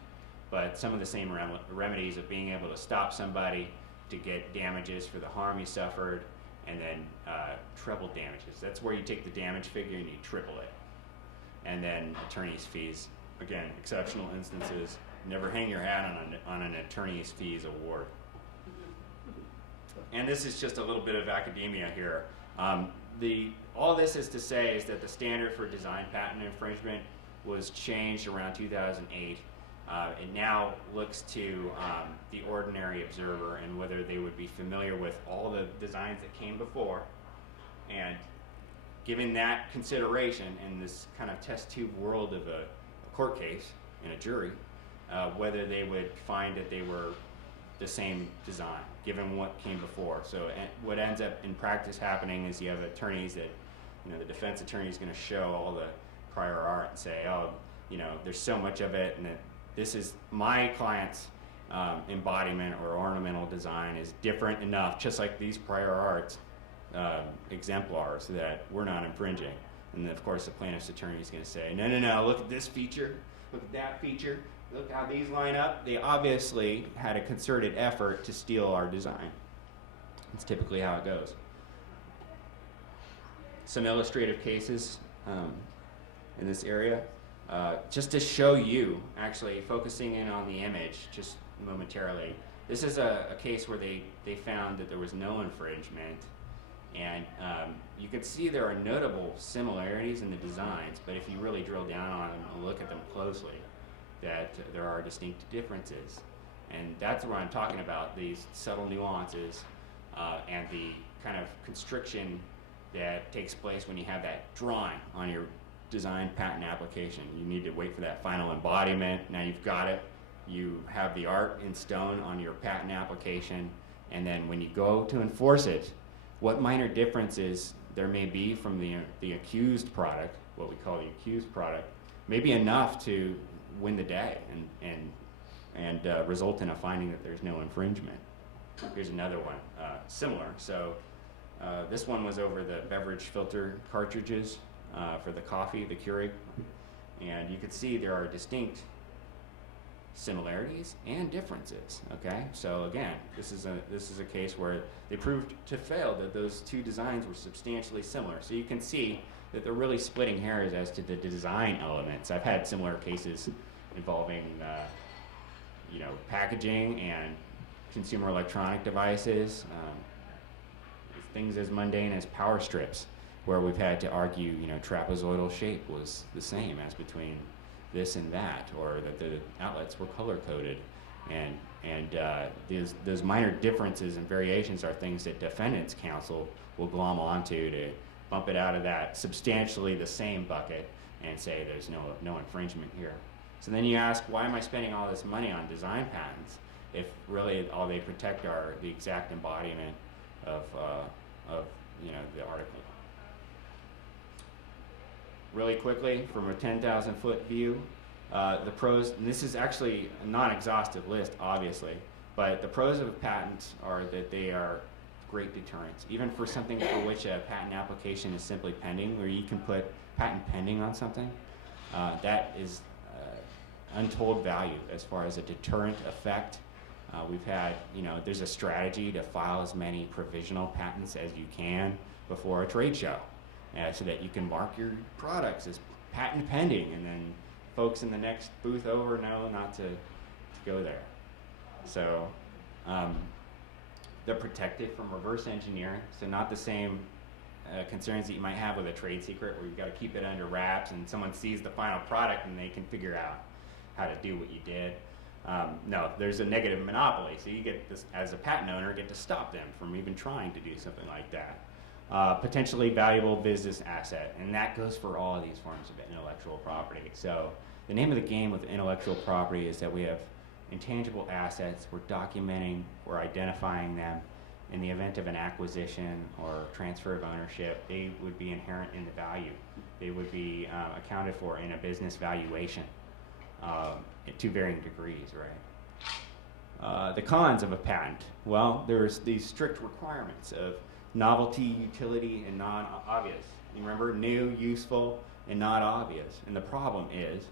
but some of the same remedies of being able to stop somebody to get damages for the harm you suffered, and then treble damages. That's where you take the damage figure and you triple it. And then attorney's fees, again, exceptional instances. Never hang your hat on an attorney's fees award. And this is just a little bit of academia here. All this is to say is that the standard for design patent infringement was changed around 2008 It now looks to the ordinary observer and whether they would be familiar with all the designs that came before, and given that consideration in this kind of test tube world of a court case and a jury, whether they would find that they were the same design, given what came before. So what ends up in practice happening is you have attorneys that, the defense attorney is going to show all the prior art and say, oh, there's so much of it, and that this is my client's embodiment or ornamental design is different enough, just like these prior arts exemplars, that we're not infringing. And then, of course, the plaintiff's attorney is going to say, no, look at this feature, look at that feature, look how these line up. They obviously had a concerted effort to steal our design. That's typically how it goes. Some illustrative cases in this area. Just to show you, actually focusing in on the image just momentarily, this is a case where they found that there was no infringement, and you can see there are notable similarities in the designs, but if you really drill down on them and look at them closely, that there are distinct differences. And that's what I'm talking about, these subtle nuances and the kind of constriction that takes place when you have that drawing on your design patent application. You need to wait for that final embodiment. Now you've got it. You have the art in stone on your patent application, and then when you go to enforce it, what minor differences there may be from the accused product, what we call the accused product, may be enough to win the day and result in a finding that there's no infringement. Here's another one, similar. So this one was over the beverage filter cartridges for the coffee, the Keurig, and you could see there are distinct similarities and differences. Okay, so again, this is a case where they proved to fail that those two designs were substantially similar. So you can see that they're really splitting hairs as to the design elements. I've had similar cases involving packaging and consumer electronic devices, things as mundane as power strips, where we've had to argue, trapezoidal shape was the same as between this and that, or that the outlets were color-coded. And those minor differences and variations are things that defendants counsel will glom onto to bump it out of that substantially the same bucket and say there's no infringement here. So then you ask, why am I spending all this money on design patents if really all they protect are the exact embodiment of the article? Really quickly, from a 10,000 foot view, the pros, and this is actually a non-exhaustive list, obviously, but the pros of patents are that they are great deterrents. Even for something for which a patent application is simply pending, where you can put patent pending on something, that is untold value as far as a deterrent effect. We've had, there's a strategy to file as many provisional patents as you can before a trade show, so that you can mark your products as patent pending, and then folks in the next booth over know not to go there. So they're protected from reverse engineering, so not the same concerns that you might have with a trade secret where you've got to keep it under wraps and someone sees the final product and they can figure out how to do what you did. No, there's a negative monopoly, so you get this, as a patent owner, get to stop them from even trying to do something like that. Potentially valuable business asset, and that goes for all of these forms of intellectual property. So the name of the game with intellectual property is that we have intangible assets, we're documenting, we're identifying them. In the event of an acquisition or transfer of ownership, they would be inherent in the value. They would be accounted for in a business valuation to varying degrees, right? The cons of a patent, well, there's these strict requirements of novelty, utility, and non-obvious. You remember, new, useful, and not obvious. And the problem is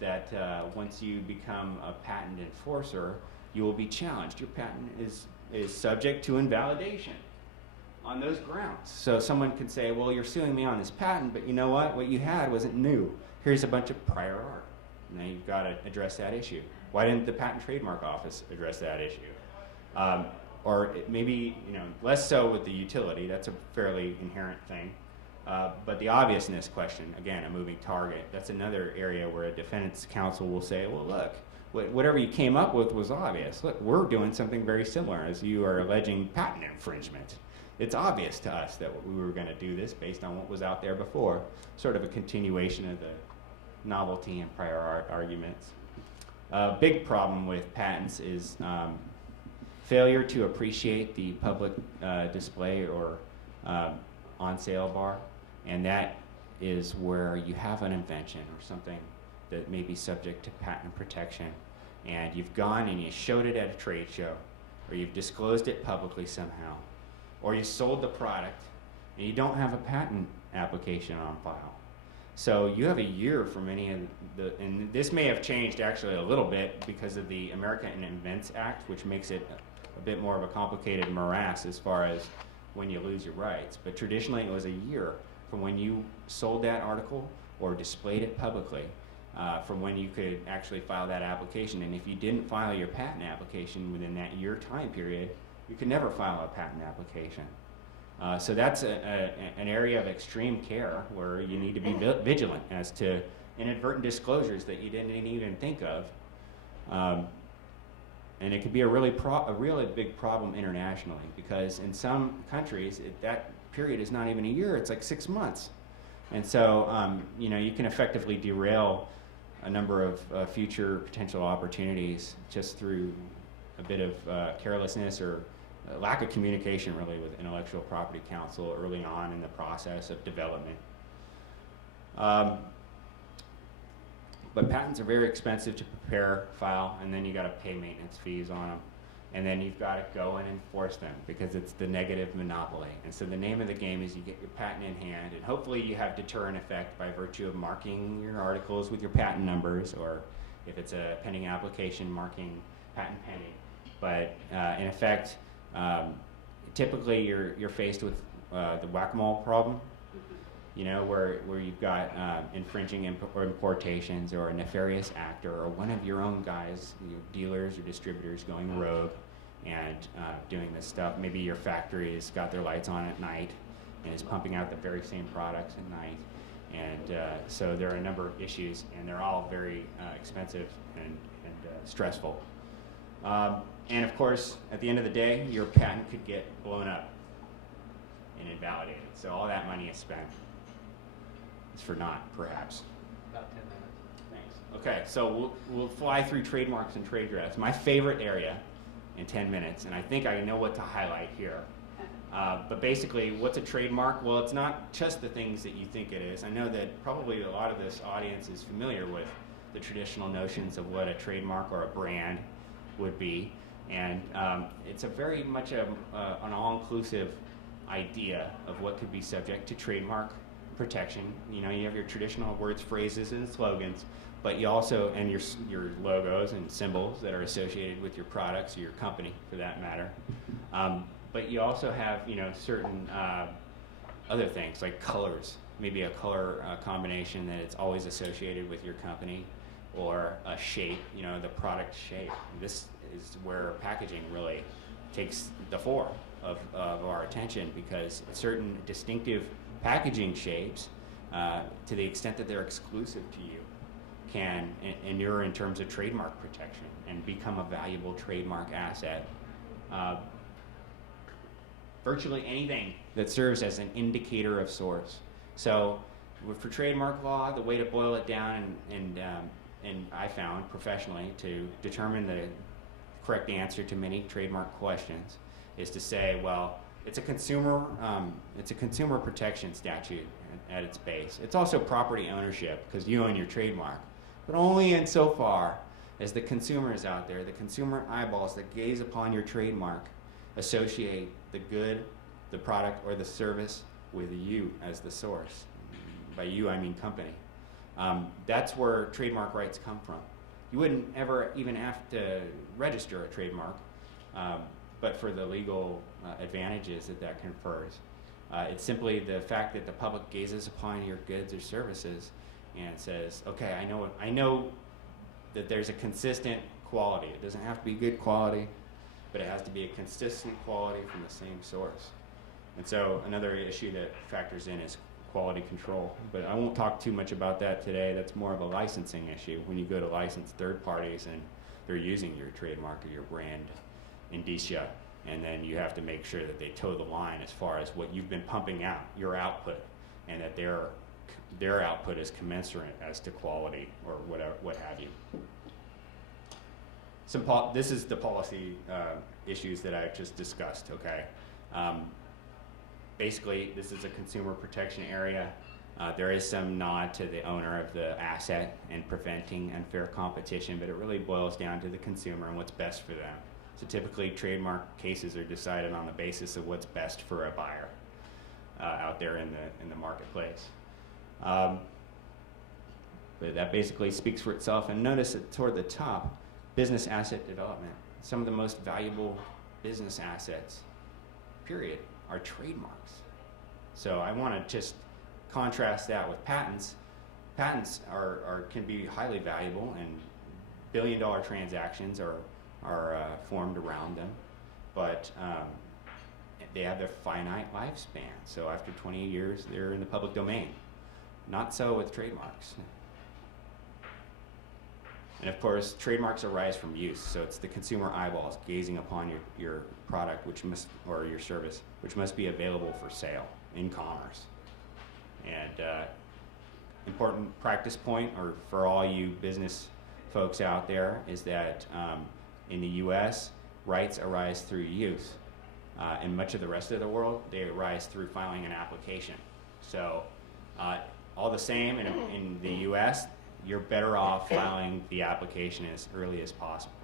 that once you become a patent enforcer, you will be challenged. Your patent is subject to invalidation on those grounds. So someone could say, well, you're suing me on this patent, but you know what you had wasn't new. Here's a bunch of prior art. Now you've got to address that issue. Why didn't the Patent Trademark Office address that issue? Or maybe less so with the utility. That's a fairly inherent thing. But the obviousness question, again, a moving target, that's another area where a defense counsel will say, well, look, whatever you came up with was obvious. Look, we're doing something very similar as you are alleging patent infringement. It's obvious to us that we were going to do this based on what was out there before, sort of a continuation of the novelty and prior art arguments. A big problem with patents is failure to appreciate the public display or on sale bar, and that is where you have an invention or something that may be subject to patent protection, and you've gone and you showed it at a trade show, or you've disclosed it publicly somehow, or you sold the product and you don't have a patent application on file. So you have a year for many of and this may have changed actually a little bit because of the American Invents Act, which makes it a bit more of a complicated morass as far as when you lose your rights. But traditionally it was a year from when you sold that article or displayed it publicly from when you could actually file that application. And if you didn't file your patent application within that year time period, you could never file a patent application. So that's an area of extreme care where you need to be vigilant as to inadvertent disclosures that you didn't even think of. And it could be a really big problem internationally, because in some countries that period is not even a year, it's like 6 months. And so you know, you can effectively derail a number of future potential opportunities just through a bit of carelessness or lack of communication really with intellectual property counsel early on in the process of development. But patents are very expensive to prepare, file, and then you got to pay maintenance fees on them. And then you've got to go and enforce them because it's the negative monopoly. And so the name of the game is you get your patent in hand, and hopefully you have deterrent effect by virtue of marking your articles with your patent numbers, or if it's a pending application, marking patent pending. But in effect, typically you're faced with the whack-a-mole problem, you know, where you've got infringing importations or a nefarious actor or one of your own guys, your dealers or distributors going rogue and doing this stuff. Maybe your factory has got their lights on at night and is pumping out the very same products at night. And so there are a number of issues, and they're all very expensive and stressful. And of course, at the end of the day, your patent could get blown up and invalidated. So all that money is spent. It's for naught, perhaps. About 10 minutes. Thanks. Okay, so we'll fly through trademarks and trade dress. My favorite area in 10 minutes, and I think I know what to highlight here. But basically, what's a trademark? Well, it's not just the things that you think it is. I know that probably a lot of this audience is familiar with the traditional notions of what a trademark or a brand would be. And it's a very much an all-inclusive idea of what could be subject to trademark protection. You know, you have your traditional words, phrases, and slogans, but you also, and your logos and symbols that are associated with your products or your company, for that matter. But you also have, you know, certain other things like colors, maybe a color combination that it's always associated with your company, or a shape, you know, the product shape. This is where packaging really takes the fore of our attention, because certain distinctive packaging shapes, to the extent that they're exclusive to you, can inure in terms of trademark protection and become a valuable trademark asset. Virtually anything that serves as an indicator of source. So for trademark law, the way to boil it down, and I found professionally to determine the correct answer to many trademark questions, is to say, well, it's a consumer protection statute at its base. It's also property ownership, because you own your trademark, but only insofar as the consumers out there, the consumer eyeballs that gaze upon your trademark, associate the good, the product, or the service with you as the source. By you, I mean company. That's where trademark rights come from. You wouldn't ever even have to register a trademark, but for the legal advantages that confers. It's simply the fact that the public gazes upon your goods or services and says, okay, I know that there's a consistent quality. It doesn't have to be good quality, but it has to be a consistent quality from the same source. And so another issue that factors in is quality control. But I won't talk too much about that today. That's more of a licensing issue when you go to license third parties and they're using your trademark or your brand indicia, and then you have to make sure that they toe the line as far as what you've been pumping out, your output, and that their output is commensurate as to quality or whatever, what have you. This is the policy issues that I just discussed, okay? Basically, this is a consumer protection area. There is some nod to the owner of the asset and preventing unfair competition, but it really boils down to the consumer and what's best for them. So typically, trademark cases are decided on the basis of what's best for a buyer out there in the marketplace. But that basically speaks for itself. And notice that toward the top, business asset development. Some of the most valuable business assets, period, are trademarks. So I want to just contrast that with patents. Patents can be highly valuable, and billion-dollar transactions are formed around them, but they have their finite lifespan. So after 20 years, they're in the public domain. Not so with trademarks. And of course, trademarks arise from use. So it's the consumer eyeballs gazing upon your product, or your service, which must be available for sale in commerce. And important practice point, or for all you business folks out there, is that in the U.S., rights arise through use. In much of the rest of the world, they arise through filing an application. So all the same, in the U.S., you're better off filing the application as early as possible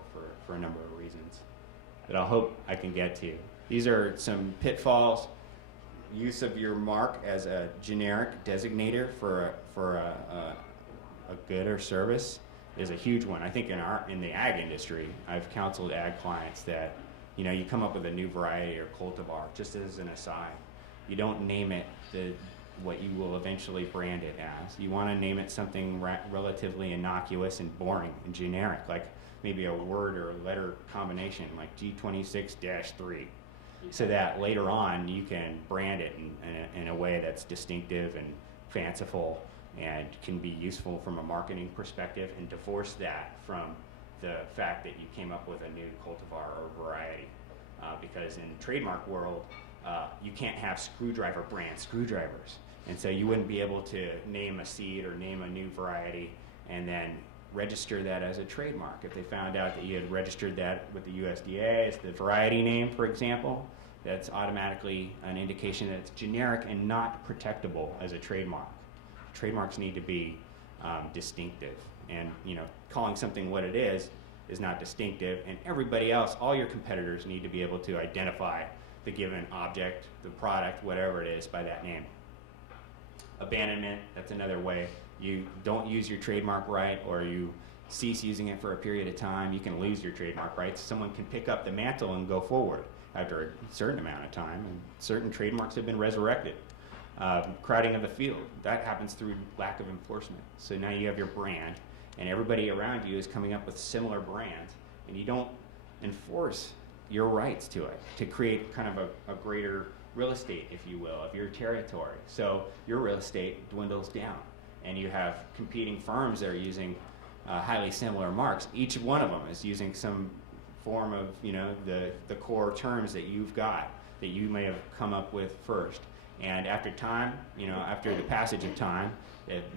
for a number of reasons that I hope I can get to. These are some pitfalls. Use of your mark as a generic designator for a good or service is a huge one. I think in the ag industry, I've counseled ag clients that, you come up with a new variety or cultivar, just as an aside. You don't name it what you will eventually brand it as. You want to name it something relatively innocuous and boring and generic, like maybe a word or a letter combination, like G26-3, so that later on you can brand it in a way that's distinctive and fanciful and can be useful from a marketing perspective, and divorce that from the fact that you came up with a new cultivar or variety. Because in trademark world, you can't have screwdriver brand screwdrivers. And so you wouldn't be able to name a seed or name a new variety and then register that as a trademark. If they found out that you had registered that with the USDA as the variety name, for example, that's automatically an indication that it's generic and not protectable as a trademark. Trademarks need to be distinctive, and calling something what it is not distinctive, and everybody else, all your competitors, need to be able to identify the given object, the product, whatever it is, by that name. Abandonment, that's another way. You don't use your trademark right, or you cease using it for a period of time, you can lose your trademark rights. Someone can pick up the mantle and go forward after a certain amount of time, and certain trademarks have been resurrected. Crowding of the field, that happens through lack of enforcement. So now you have your brand, and everybody around you is coming up with similar brands, and you don't enforce your rights to it to create kind of a greater real estate, if you will, of your territory. So your real estate dwindles down, and you have competing firms that are using highly similar marks. Each one of them is using some form of the core terms that you've got, that you may have come up with first. And after time, after the passage of time,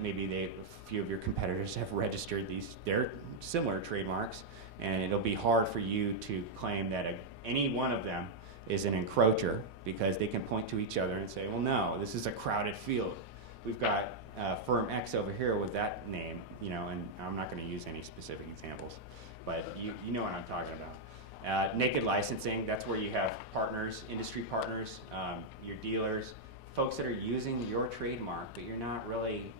maybe a few of your competitors have registered their similar trademarks, and it'll be hard for you to claim that any one of them is an encroacher, because they can point to each other and say, well, no, this is a crowded field. We've got firm X over here with that name, and I'm not going to use any specific examples, but you know what I'm talking about. Naked licensing, that's where you have partners, industry partners, your dealers, folks that are using your trademark, but you're not really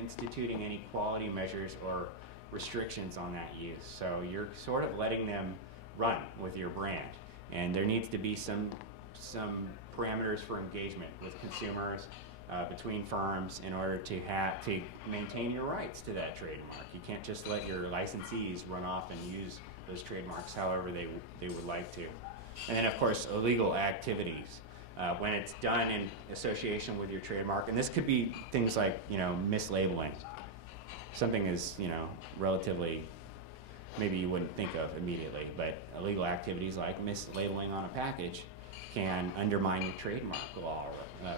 instituting any quality measures or restrictions on that use. So you're sort of letting them run with your brand. And there needs to be some parameters for engagement with consumers, between firms, in order to maintain your rights to that trademark. You can't just let your licensees run off and use those trademarks however they would like to. And then, of course, illegal activities. when it's done in association with your trademark, and this could be things like, mislabeling. Something is, relatively, maybe you wouldn't think of immediately, but illegal activities like mislabeling on a package can undermine your trademark law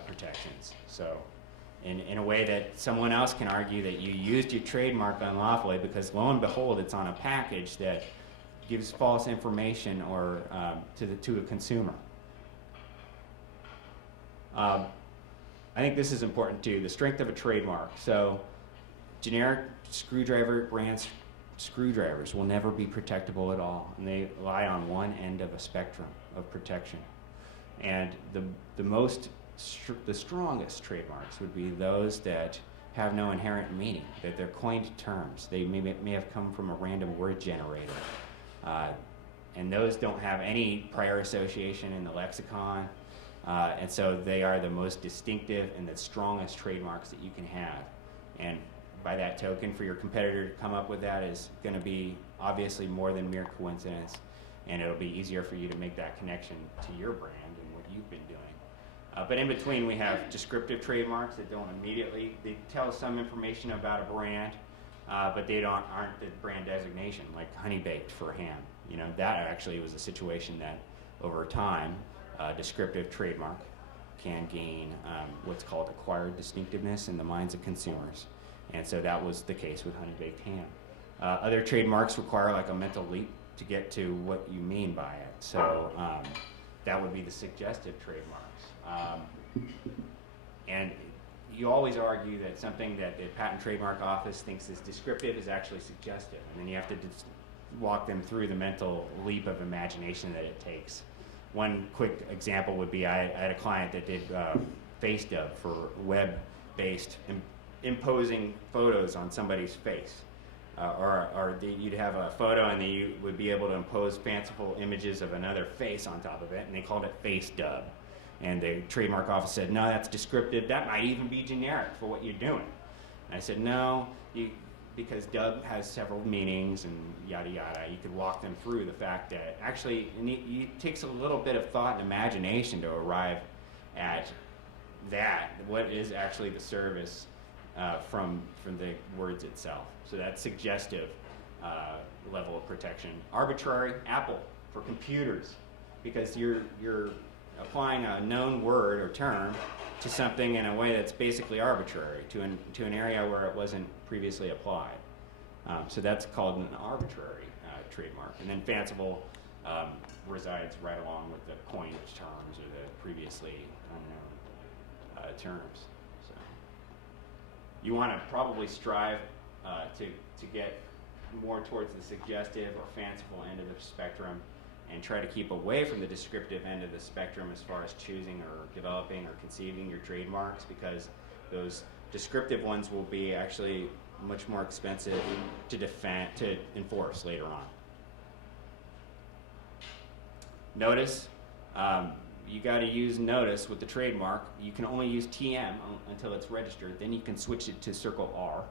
protections. So in a way that someone else can argue that you used your trademark unlawfully because lo and behold it's on a package that gives false information or to a consumer. I think this is important too, the strength of a trademark. So generic screwdriver brands screwdrivers will never be protectable at all, and they lie on one end of a spectrum of protection. And the strongest trademarks would be those that have no inherent meaning, that they're coined terms. They may have come from a random word generator. And those don't have any prior association in the lexicon. And so they are the most distinctive and the strongest trademarks that you can have. And by that token, for your competitor to come up with that is going to be obviously more than mere coincidence. And it'll be easier for you to make that connection to your brand and what you've been doing. But in between, we have descriptive trademarks that don't immediately, they tell some information about a brand, but they aren't the brand designation, like Honey Baked for ham. That actually was a situation that over time, descriptive trademark can gain what's called acquired distinctiveness in the minds of consumers. And so that was the case with Honey Baked ham. Other trademarks require like a mental leap to get to what you mean by it. So that would be the suggestive trademarks. And you always argue that something that the Patent Trademark Office thinks is descriptive is actually suggestive. And then you have to walk them through the mental leap of imagination that it takes. One quick example would be I had a client that did face dub for web-based imposing photos on somebody's face. You'd have a photo and then you would be able to impose fanciful images of another face on top of it, and they called it face dub. And the trademark office said, no, that's descriptive. That might even be generic for what you're doing. And I said, no, because dub has several meanings and yada yada. You could walk them through the fact that actually it takes a little bit of thought and imagination to arrive at that, what is actually the service from the words itself. So that's suggestive level of protection. Arbitrary, Apple, for computers, because you're applying a known word or term to something in a way that's basically arbitrary, to an area where it wasn't previously applied. So that's called an arbitrary trademark. And then fanciful resides right along with the coinage terms or the previously unknown terms. So you want to probably strive to get more towards the suggestive or fanciful end of the spectrum, and try to keep away from the descriptive end of the spectrum as far as choosing or developing or conceiving your trademarks, because those descriptive ones will be actually much more expensive to enforce later on. Notice, you got to use notice with the trademark. You can only use TM until it's registered. Then you can switch it to circle R.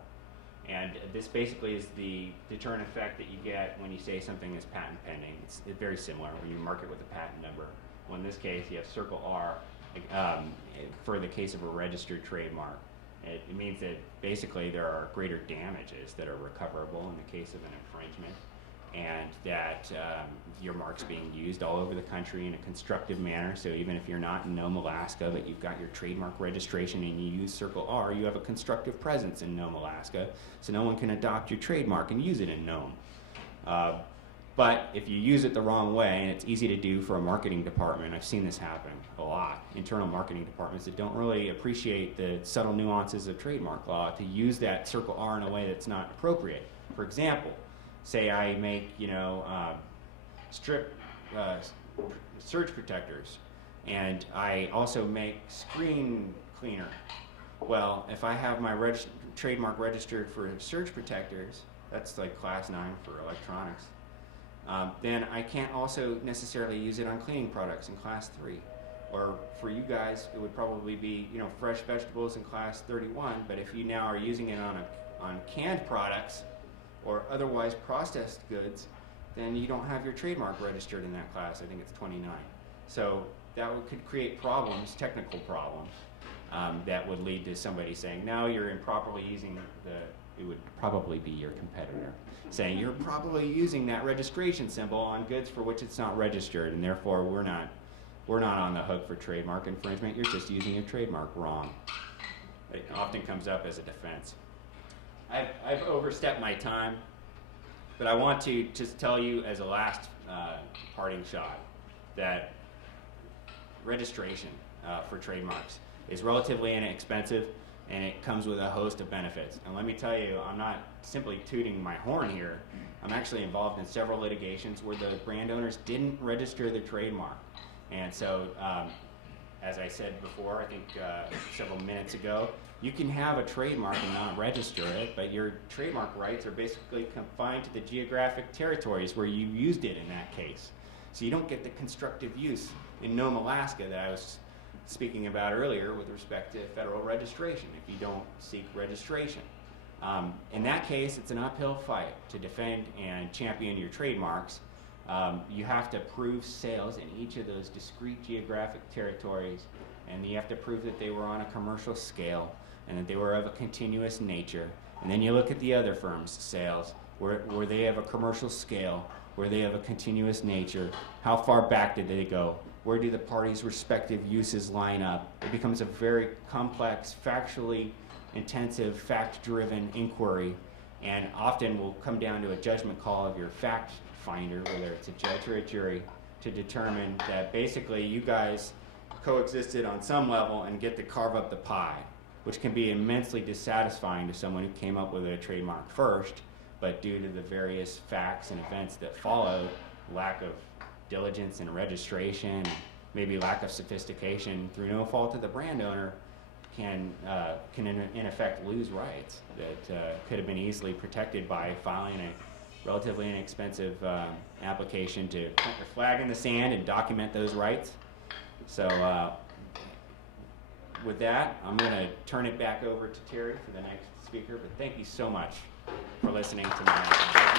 And this basically is the deterrent effect that you get when you say something is patent pending. It's very similar when you mark it with a patent number. Well, in this case, you have circle R for the case of a registered trademark. It means that basically there are greater damages that are recoverable in the case of an infringement, and that your mark's being used all over the country in a constructive manner. So even if you're not in Nome, Alaska, but you've got your trademark registration and you use Circle R, you have a constructive presence in Nome, Alaska, so no one can adopt your trademark and use it in Nome. But if you use it the wrong way, and it's easy to do for a marketing department, I've seen this happen a lot, internal marketing departments that don't really appreciate the subtle nuances of trademark law, to use that Circle R in a way that's not appropriate. For example, say I make, strip surge protectors, and I also make screen cleaner. Well, if I have my trademark registered for surge protectors, that's like class 9 for electronics, then I can't also necessarily use it on cleaning products in class 3. Or for you guys, it would probably be, fresh vegetables in class 31, but if you now are using it on canned products or otherwise processed goods, then you don't have your trademark registered in that class. I think it's 29. So could create problems, technical problems, that would lead to somebody saying, no, you're improperly using it would probably be your competitor, saying you're probably using that registration symbol on goods for which it's not registered, and therefore we're not on the hook for trademark infringement. You're just using your trademark wrong. It often comes up as a defense. I've overstepped my time, but I want to just tell you as a last parting shot that registration for trademarks is relatively inexpensive, and it comes with a host of benefits. And let me tell you, I'm not simply tooting my horn here. I'm actually involved in several litigations where the brand owners didn't register the trademark. And so, as I said before, I think several minutes ago, you can have a trademark and not register it, but your trademark rights are basically confined to the geographic territories where you used it in that case. So you don't get the constructive use in Nome, Alaska that I was speaking about earlier with respect to federal registration if you don't seek registration. In that case, it's an uphill fight to defend and champion your trademarks. You have to prove sales in each of those discrete geographic territories, and you have to prove that they were on a commercial scale and that they were of a continuous nature. And then you look at the other firms' sales, where they have a commercial scale, where they have a continuous nature. How far back did they go? Where do the parties' respective uses line up? It becomes a very complex, factually intensive, fact-driven inquiry, and often will come down to a judgment call of your fact finder, whether it's a judge or a jury, to determine that basically you guys coexisted on some level and get to carve up the pie, which can be immensely dissatisfying to someone who came up with a trademark first, but due to the various facts and events that followed, lack of diligence and registration, maybe lack of sophistication through no fault of the brand owner, can in effect lose rights that could have been easily protected by filing a relatively inexpensive application to put your flag in the sand and document those rights. So with that, I'm going to turn it back over to Terry for the next speaker, but thank you so much for listening tonight.